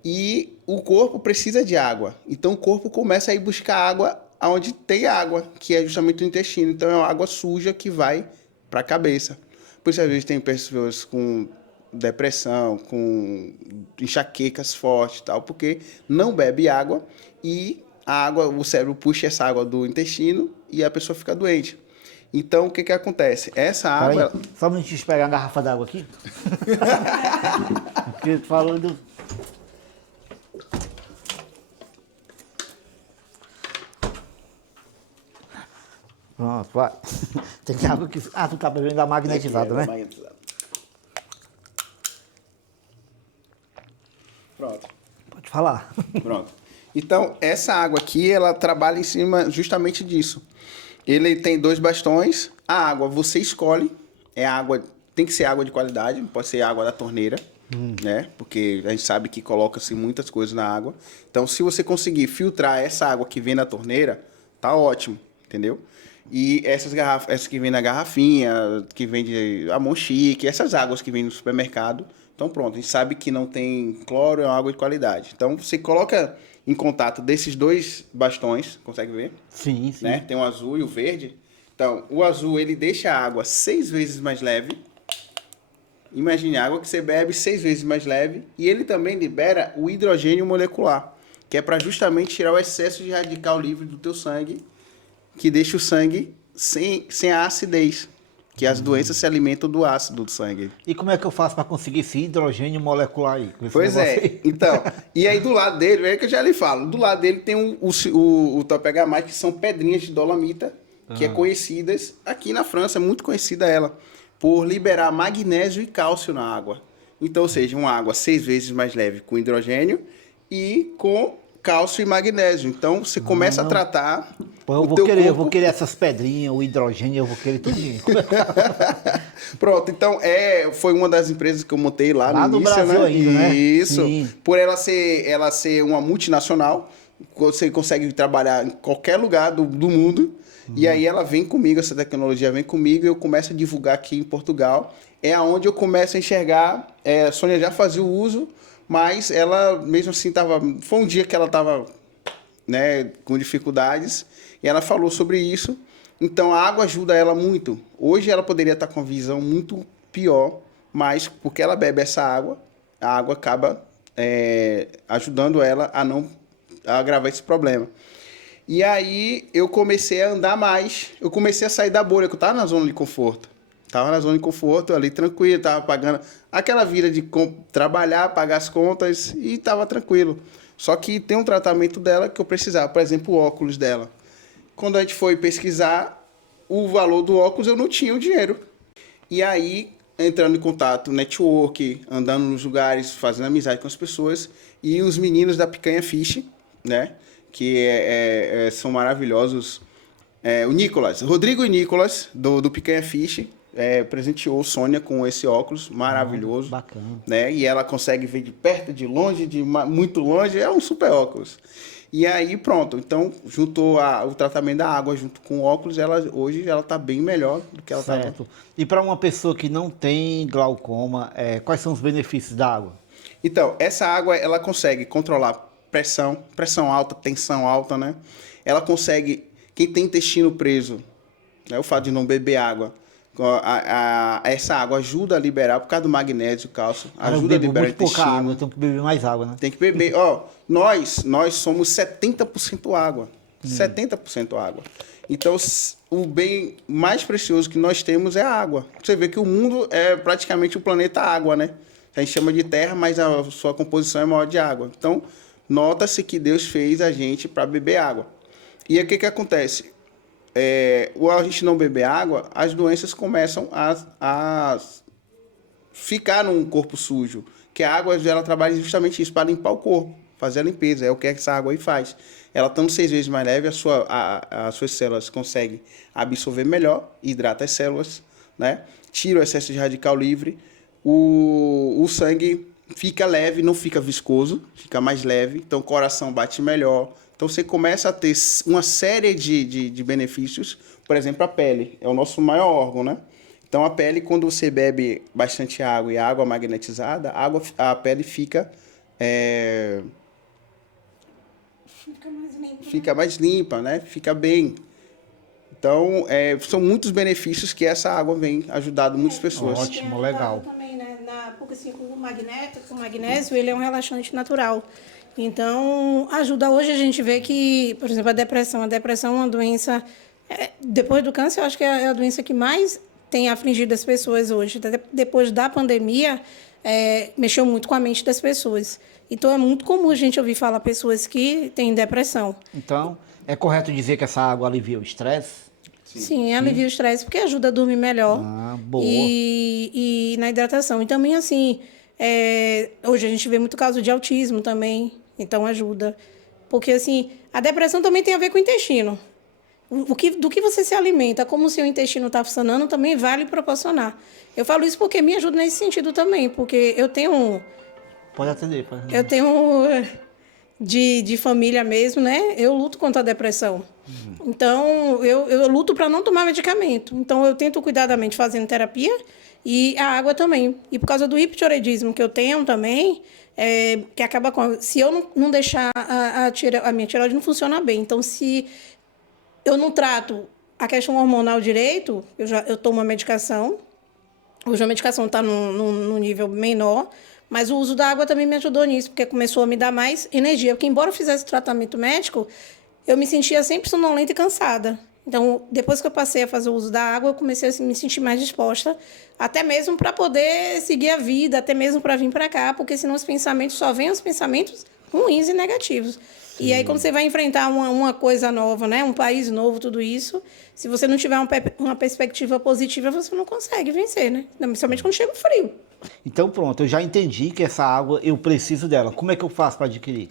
e o corpo precisa de água. Então, o corpo começa a ir buscar água onde tem água, que é justamente o intestino. Então, é uma água suja que vai para a cabeça. Por isso, às vezes, tem pessoas com depressão, com enxaquecas fortes e tal, porque não bebe água e o cérebro puxa essa água do intestino e a pessoa fica doente. Então, o que acontece? Essa água... Peraí, só um minutinho, deixa eu pegar uma garrafa d'água aqui. Porque falando... Pronto, vai. Tem água que... Ah, tu tá bebendo a magnetizada, né? Magnetizada. Pronto. Pode falar. Pronto. Então, essa água aqui, ela trabalha em cima justamente disso. Ele tem 2 bastões. A água você escolhe. Tem que ser água de qualidade, não pode ser água da torneira, né? Porque a gente sabe que coloca-se muitas coisas na água. Então, se você conseguir filtrar essa água que vem na torneira, tá ótimo, entendeu? E essas que vem na garrafinha, que vem de Amon Chique, essas águas que vem no supermercado, então pronto, a gente sabe que não tem cloro, é uma água de qualidade. Então, você coloca em contato desses 2 bastões, consegue ver? Sim, sim. Né? Tem o azul e o verde. Então, o azul, ele deixa a água 6 vezes mais leve. Imagine a água que você bebe 6 vezes mais leve. E ele também libera o hidrogênio molecular, que é para justamente tirar o excesso de radical livre do teu sangue, que deixa o sangue sem a acidez, que as doenças se alimentam do ácido do sangue. E como é que eu faço para conseguir esse hidrogênio molecular aí? Com esse Pois negócio é, aí? então, e aí do lado dele, é que eu já lhe falo, do lado dele tem o Top H+, que são pedrinhas de dolomita, que é conhecidas, aqui na França é muito conhecida ela, por liberar magnésio e cálcio na água. Então, ou seja, uma água 6 vezes mais leve com hidrogênio e com cálcio e magnésio. Então, você começa a tratar Pô, eu vou querer essas pedrinhas, o hidrogênio, eu vou querer tudinho. Pronto, então foi uma das empresas que eu montei lá no início, Brasil né? ainda, né? Isso. Sim. Por ela ser uma multinacional, você consegue trabalhar em qualquer lugar do mundo. E aí ela vem comigo, essa tecnologia vem comigo e eu começo a divulgar aqui em Portugal. É aonde eu começo a enxergar. A Sônia já fazia o uso, mas ela mesmo assim foi um dia que ela estava, né, com dificuldades e ela falou sobre isso. Então a água ajuda ela muito. Hoje ela poderia estar com uma visão muito pior, mas porque ela bebe essa água, a água acaba ajudando ela a não agravar esse problema. E aí eu comecei a andar mais, eu comecei a sair da bolha, que eu estava na zona de conforto. Estava na zona de conforto, ali tranquilo, estava pagando aquela vida de trabalhar, pagar as contas e estava tranquilo. Só que tem um tratamento dela que eu precisava, por exemplo, o óculos dela. Quando a gente foi pesquisar o valor do óculos, eu não tinha o dinheiro. E aí, entrando em contato, network, andando nos lugares, fazendo amizade com as pessoas, e os meninos da Picanha Fish, né? Que são maravilhosos. O Nicolas, Rodrigo e Nicolas, do Picanha Fish, presenteou Sônia com esse óculos maravilhoso. Bacana. Né? E ela consegue ver de perto, de longe, muito longe. É um super óculos. E aí, pronto. Então, juntou o tratamento da água junto com o óculos. Hoje ela está bem melhor do que ela estava. Certo. E para uma pessoa que não tem glaucoma, quais são os benefícios da água? Então, essa água, ela consegue controlar pressão alta, tensão alta, né? Ela consegue... Quem tem intestino preso, né? O fato de não beber água... essa água ajuda a liberar, por causa do magnésio, cálcio, ajuda a liberar o muito pouca intestino. água, tem que beber mais água, né? Tem que beber. Nós somos 70% água. 70% água. Então, o bem mais precioso que nós temos é a água. Você vê que o mundo é praticamente o planeta água, né? A gente chama de terra, mas a sua composição é maior de água. Então, nota-se que Deus fez a gente para beber água. E aí, o que acontece? A gente não beber água, as doenças começam a ficar num corpo sujo. Que a água, ela trabalha justamente isso, para limpar o corpo, fazer a limpeza. É o que essa água aí faz. Ela estando 6 vezes mais leve, as suas células conseguem absorver melhor, hidrata as células, né? Tira o excesso de radical livre. O sangue fica leve, não fica viscoso, fica mais leve. Então, o coração bate melhor. Então, você começa a ter uma série de benefícios. Por exemplo, a pele é o nosso maior órgão, né? Então, a pele, quando você bebe bastante água e água magnetizada, a pele fica mais limpa, né? Fica bem. Então, são muitos benefícios que essa água vem ajudando muitas pessoas. Ótimo, legal. Também, né? Porque assim, o magnésio, ele é um relaxante natural. Então, ajuda. Hoje a gente vê que, por exemplo, a depressão é uma doença... depois do câncer, eu acho que é a doença que mais tem afligido as pessoas hoje. Depois da pandemia, mexeu muito com a mente das pessoas. Então, é muito comum a gente ouvir falar pessoas que têm depressão. Então, é correto dizer que essa água alivia o estresse? Sim, alivia o estresse, porque ajuda a dormir melhor. Ah, boa. E na hidratação. E também, assim, hoje a gente vê muito caso de autismo também, então ajuda. Porque, assim, a depressão também tem a ver com o intestino. Do que você se alimenta, como o seu intestino está funcionando, também vale proporcionar. Eu falo isso porque me ajuda nesse sentido também, porque eu tenho... Pode atender. Eu tenho... De família mesmo, né? Eu luto contra a depressão. Então, eu luto para não tomar medicamento. Então, eu tento cuidar da mente fazendo terapia e a água também. E por causa do hipotireoidismo que eu tenho também, que acaba com... Se eu não deixar a minha tireoide não funciona bem. Então, se eu não trato a questão hormonal direito, eu tomo a medicação. Hoje a medicação está num nível menor, mas o uso da água também me ajudou nisso, porque começou a me dar mais energia. Porque, embora eu fizesse tratamento médico, eu me sentia sempre sonolenta e cansada. Então, depois que eu passei a fazer o uso da água, eu comecei a me sentir mais disposta, até mesmo para poder seguir a vida, até mesmo para vir para cá, porque senão só vêm os pensamentos ruins e negativos. Sim. E aí, quando você vai enfrentar uma coisa nova, né? Um país novo, tudo isso, se você não tiver uma perspectiva positiva, você não consegue vencer, né? Principalmente quando chega o frio. Então, pronto, eu já entendi que essa água, eu preciso dela. Como é que eu faço para adquirir?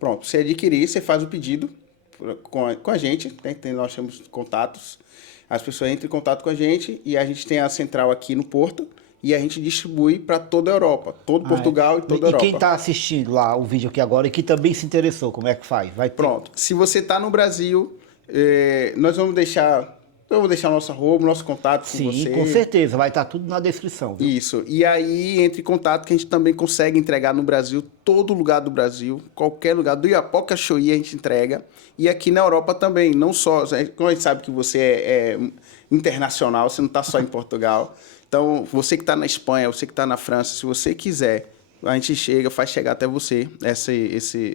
Pronto, você adquirir, você faz o pedido com a gente, né? Nós temos contatos, as pessoas entram em contato com a gente e a gente tem a central aqui no Porto e a gente distribui para toda a Europa, Portugal e toda a Europa. E quem está assistindo lá o vídeo aqui agora e que também se interessou, como é que faz? Pronto, se você está no Brasil, nós vamos deixar... Eu vou deixar nosso arroba, nosso contato com você. Sim, com certeza. Vai estar tudo na descrição. Viu? Isso. E aí, entre em contato que a gente também consegue entregar no Brasil, todo lugar do Brasil, qualquer lugar. Do Iapoca a Chuí a gente entrega. E aqui na Europa também. Não só... Como a gente sabe que você é internacional, você não está só em Portugal. Então, você que está na Espanha, você que está na França, se você quiser, a gente faz chegar até você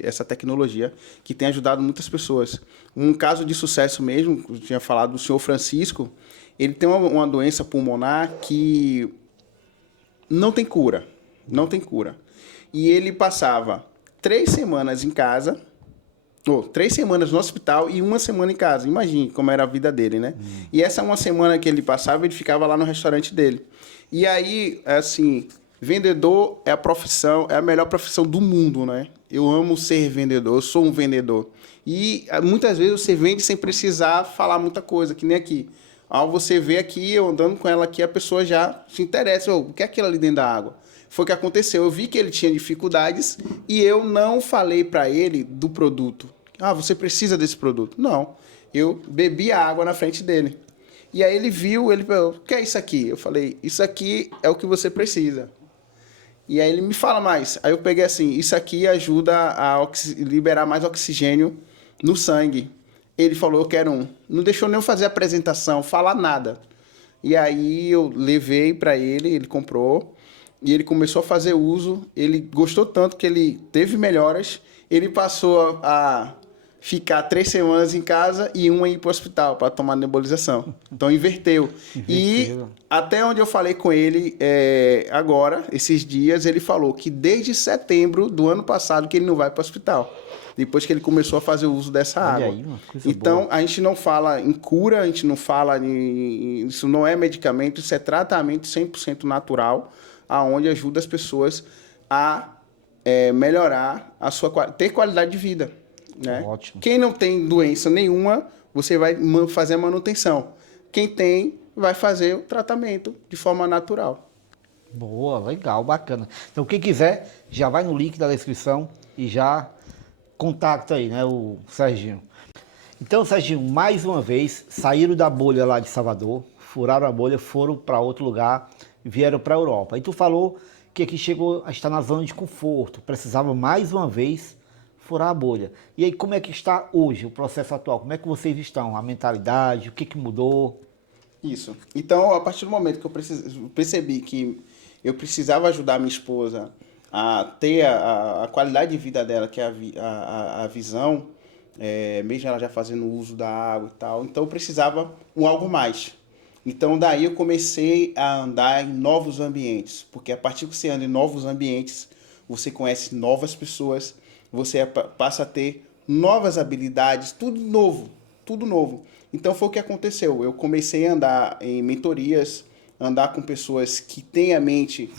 essa tecnologia que tem ajudado muitas pessoas. Um caso de sucesso mesmo, eu tinha falado do senhor Francisco, ele tem uma doença pulmonar que não tem cura. Não tem cura. E ele passava 3 semanas em casa, 3 semanas no hospital e 1 semana em casa. Imagine como era a vida dele, né? E essa 1 semana que ele passava, ele ficava lá no restaurante dele. E aí, assim... Vendedor é a melhor profissão do mundo, né? Eu amo ser vendedor, eu sou um vendedor. E muitas vezes você vende sem precisar falar muita coisa, que nem aqui. Ao você ver aqui, eu andando com ela aqui, a pessoa já se interessa. O que é aquilo ali dentro da água? Foi o que aconteceu. Eu vi que ele tinha dificuldades e eu não falei para ele do produto. Ah, você precisa desse produto. Não. Eu bebi a água na frente dele. E aí ele viu, ele falou, o que é isso aqui? Eu falei, isso aqui é o que você precisa. E aí ele me fala mais. Aí eu peguei assim, isso aqui ajuda a liberar mais oxigênio no sangue. Ele falou, eu quero um. Não deixou nem eu fazer a apresentação, falar nada. E aí eu levei para ele, ele comprou. E ele começou a fazer uso. Ele gostou tanto que ele teve melhoras. Ele passou a ficar 3 semanas em casa e uma ir para o hospital para tomar nebulização. Então inverteu. E até onde eu falei com ele agora, esses dias, ele falou que desde setembro do ano passado que ele não vai para o hospital. Depois que ele começou a fazer o uso dessa água. Aí, então, boa. a gente não fala em cura, a gente não fala em... Isso não é medicamento, isso é tratamento 100% natural, aonde ajuda as pessoas a melhorar a sua... ter qualidade de vida. Né? Ótimo. Quem não tem doença nenhuma, você vai fazer a manutenção. Quem tem, vai fazer o tratamento de forma natural. Boa, legal, bacana. Então, quem quiser, já vai no link da descrição e já contacta aí, né, o Serginho. Então, Serginho, mais uma vez, saíram da bolha lá de Salvador, furaram a bolha, foram para outro lugar, vieram para a Europa. E tu falou que aqui chegou a estar na zona de conforto, precisava mais uma vez furar a bolha. E aí, como é que está hoje o processo atual? Como é que vocês estão? A mentalidade, o que mudou? Isso. Então, a partir do momento que eu percebi que eu precisava ajudar a minha esposa a ter a qualidade de vida dela, que é a visão, mesmo ela já fazendo uso da água e tal, então eu precisava algo mais. Então, daí eu comecei a andar em novos ambientes, porque a partir que você anda em novos ambientes, você conhece novas pessoas, você passa a ter novas habilidades, tudo novo, tudo novo. Então foi o que aconteceu, eu comecei a andar em mentorias, andar com pessoas que têm a mente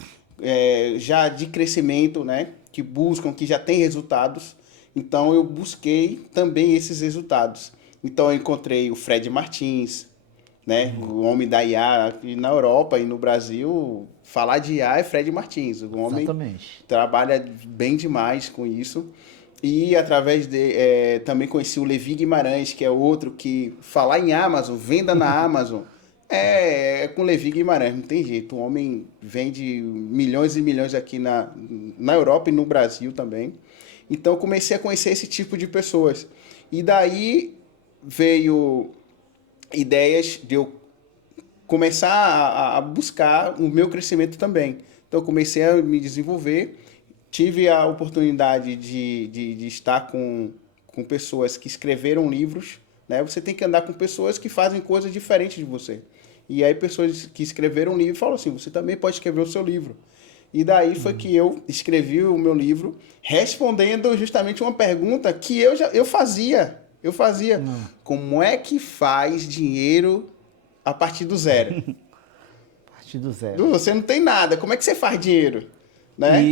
já de crescimento, né? Que buscam, que já têm resultados. Então eu busquei também esses resultados. Então eu encontrei o Fred Martins, né? O homem da IA, e na Europa e no Brasil, falar de IA é Fred Martins. O homem Exatamente. trabalha bem demais com isso. E através de... também conheci o Levi Guimarães, que é outro que falar em Amazon, venda na Amazon, é com Levi Guimarães, não tem jeito. O homem vende milhões e milhões aqui na Europa e no Brasil também. Então eu comecei a conhecer esse tipo de pessoas. E daí veio ideias de eu começar a buscar o meu crescimento também. Então eu comecei a me desenvolver. Tive a oportunidade de estar com pessoas que escreveram livros, né? Você tem que andar com pessoas que fazem coisas diferentes de você. E aí pessoas que escreveram um livro falam assim, você também pode escrever o seu livro. E daí foi que eu escrevi o meu livro respondendo justamente uma pergunta que eu fazia. Como é que faz dinheiro a partir do zero? A partir do zero. Você não tem nada, como é que você faz dinheiro? Né?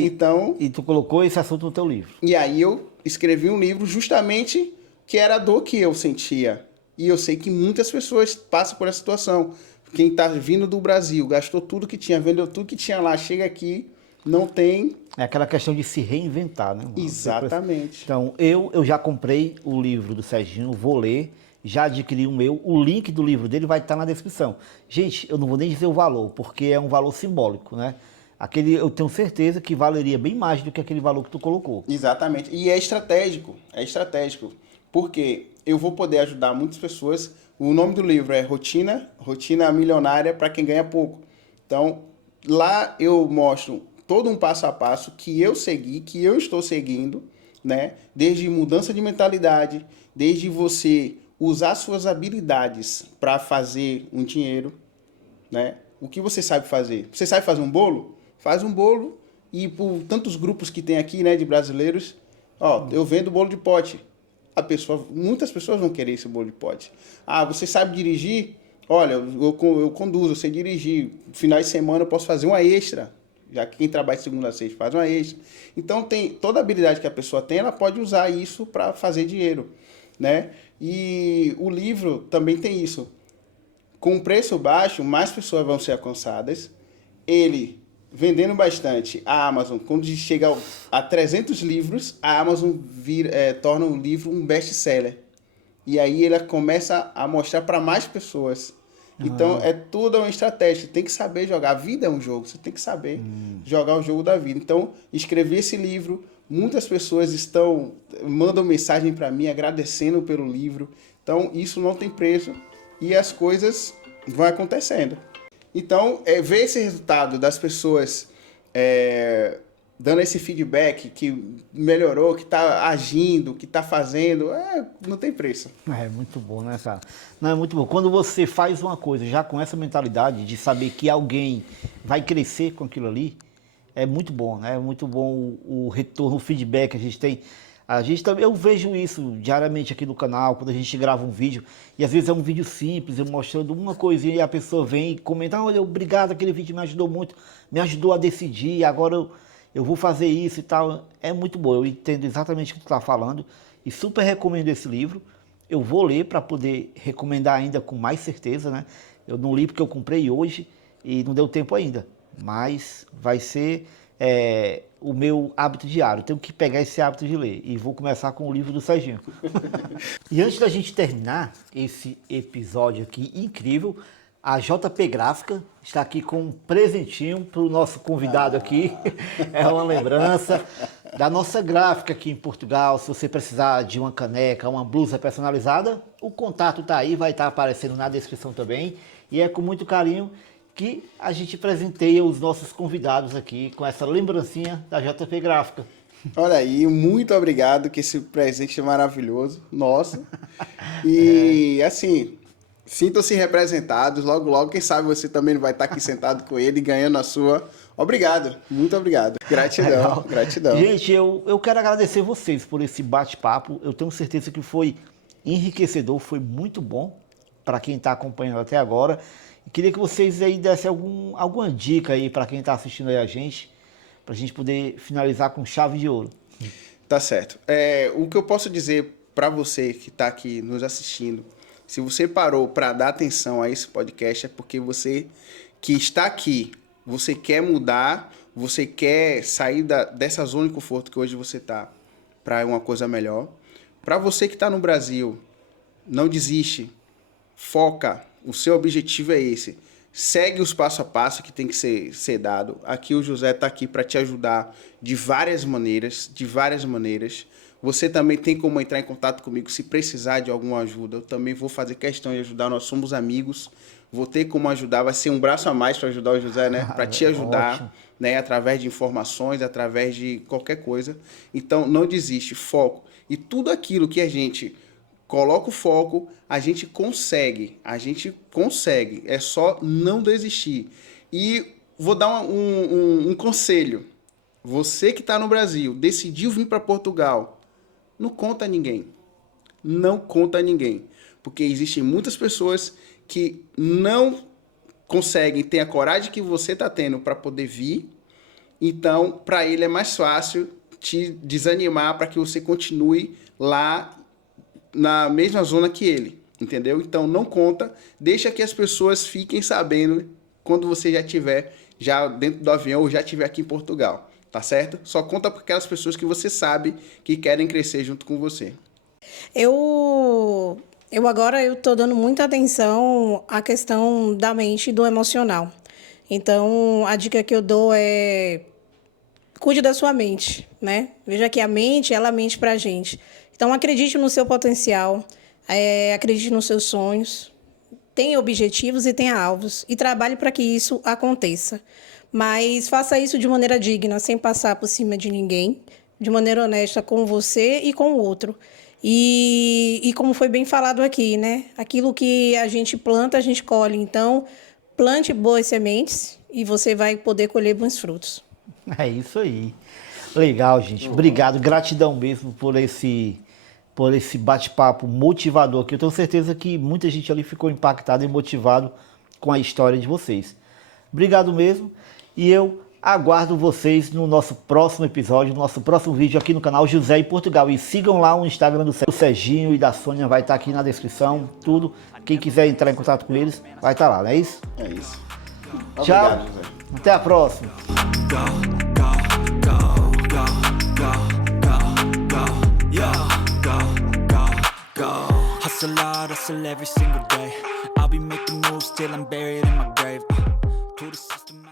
E tu colocou esse assunto no teu livro. E aí eu escrevi um livro justamente que era a dor que eu sentia. E eu sei que muitas pessoas passam por essa situação. Quem está vindo do Brasil, gastou tudo que tinha, vendeu tudo que tinha lá, chega aqui, não tem... É aquela questão de se reinventar, né? Exatamente. Então, eu já comprei o livro do Serginho, vou ler, já adquiri o meu, o link do livro dele vai estar na descrição. Gente, eu não vou nem dizer o valor, porque é um valor simbólico, né? Eu tenho certeza que valeria bem mais do que aquele valor que tu colocou. Exatamente. E é estratégico. Porque eu vou poder ajudar muitas pessoas. O nome do livro é Rotina Milionária para quem ganha pouco. Então, lá eu mostro todo um passo a passo que eu segui, que eu estou seguindo, né? Desde mudança de mentalidade, desde você usar suas habilidades para fazer um dinheiro, né? O que você sabe fazer? Você sabe fazer um bolo? Faz um bolo e por tantos grupos que tem aqui, né, de brasileiros, eu vendo bolo de pote. Muitas pessoas vão querer esse bolo de pote. Ah, você sabe dirigir? Olha, eu conduzo, eu sei dirigir. Finais de semana eu posso fazer uma extra. Já que quem trabalha de segunda a sexta faz uma extra. Então, tem toda a habilidade que a pessoa tem, ela pode usar isso para fazer dinheiro, né? E o livro também tem isso. Com preço baixo, mais pessoas vão ser alcançadas. Ele, vendendo bastante, a Amazon, quando chega a 300 livros, a Amazon torna o livro um best-seller. E aí ela começa a mostrar para mais pessoas. Então, é tudo uma estratégia. Você tem que saber jogar. A vida é um jogo. Você tem que saber jogar o jogo da vida. Então, escrevi esse livro. Muitas pessoas mandam mensagem para mim agradecendo pelo livro. Então, isso não tem preço. E as coisas vão acontecendo. Então, ver esse resultado das pessoas dando esse feedback que melhorou, que está agindo, que está fazendo, não tem preço. É muito bom, né, cara? Não, é muito bom. Quando você faz uma coisa já com essa mentalidade de saber que alguém vai crescer com aquilo ali, é muito bom, né? É muito bom o retorno, o feedback que a gente tem. Eu vejo isso diariamente aqui no canal, quando a gente grava um vídeo, e às vezes é um vídeo simples, eu mostrando uma coisinha e a pessoa vem e comenta, olha, obrigado, aquele vídeo me ajudou muito, me ajudou a decidir, agora eu vou fazer isso e tal. É muito bom, eu entendo exatamente o que tu está falando e super recomendo esse livro. Eu vou ler para poder recomendar ainda com mais certeza, né? Eu não li porque eu comprei hoje e não deu tempo ainda, mas vai ser o meu hábito diário. Eu tenho que pegar esse hábito de ler e vou começar com o livro do Serginho. E antes da gente terminar esse episódio aqui incrível, a JP Gráfica está aqui com um presentinho para o nosso convidado aqui. É uma lembrança da nossa gráfica aqui em Portugal. Se você precisar de uma caneca, uma blusa personalizada, o contato está aí, vai estar aparecendo na descrição também. E é com muito carinho que a gente presenteia os nossos convidados aqui com essa lembrancinha da JP Gráfica. Olha aí, muito obrigado, que esse presente é maravilhoso, nossa. E assim, sintam-se representados, logo logo, quem sabe você também não vai estar aqui sentado com ele, ganhando a sua. Obrigado, muito obrigado. Gratidão, gratidão. Gente, eu quero agradecer vocês por esse bate-papo. Eu tenho certeza que foi enriquecedor, foi muito bom para quem está acompanhando até agora. E queria que vocês aí dessem alguma dica aí para quem está assistindo aí a gente, para a gente poder finalizar com chave de ouro. Tá certo. O que eu posso dizer para você que está aqui nos assistindo, se você parou para dar atenção a esse podcast, é porque você que está aqui, você quer mudar, você quer sair dessa zona de conforto que hoje você está para uma coisa melhor. Para você que está no Brasil, não desiste, foca, o seu objetivo é esse. Segue os passo a passo que tem que ser dado. Aqui o José está aqui para te ajudar de várias maneiras, Você também tem como entrar em contato comigo se precisar de alguma ajuda. Eu também vou fazer questão de ajudar, nós somos amigos. Vou ter como ajudar, vai ser um braço a mais para ajudar o José, né? Para te ajudar, né? Através de informações, através de qualquer coisa. Então, não desiste, foco. E tudo aquilo que a gente coloca o foco, a gente consegue. É só não desistir. E vou dar um conselho. Você que está no Brasil, decidiu vir para Portugal, não conta a ninguém. Não conta a ninguém. Porque existem muitas pessoas que não conseguem ter a coragem que você está tendo para poder vir. Então, para ele é mais fácil te desanimar para que você continue lá na mesma zona que ele, entendeu? Então, não conta, deixa que as pessoas fiquem sabendo quando você já estiver dentro do avião ou já estiver aqui em Portugal, tá certo? Só conta para aquelas pessoas que você sabe que querem crescer junto com você. Eu agora estou dando muita atenção à questão da mente e do emocional. Então, a dica que eu dou é: cuide da sua mente, né? Veja que a mente, ela mente pra gente. Então, acredite no seu potencial, acredite nos seus sonhos, tenha objetivos e tenha alvos, e trabalhe para que isso aconteça. Mas faça isso de maneira digna, sem passar por cima de ninguém, de maneira honesta com você e com o outro. E como foi bem falado aqui, né? Aquilo que a gente planta, a gente colhe. Então, plante boas sementes e você vai poder colher bons frutos. É isso aí. Legal, gente. Obrigado. Gratidão mesmo por esse bate-papo motivador aqui. Eu tenho certeza que muita gente ali ficou impactada e motivado com a história de vocês. Obrigado mesmo. E eu Aguardo vocês no nosso próximo episódio, no nosso próximo vídeo aqui no canal José em Portugal. E sigam lá o Instagram do Serginho e da Sônia, vai estar aqui na descrição, tudo. Quem quiser entrar em contato com eles, vai estar lá, não é isso? É isso. Tchau, Obrigado, José. até a próxima. Hustle hard, hustle every single day. I'll be making moves till I'm buried in my grave. To the system.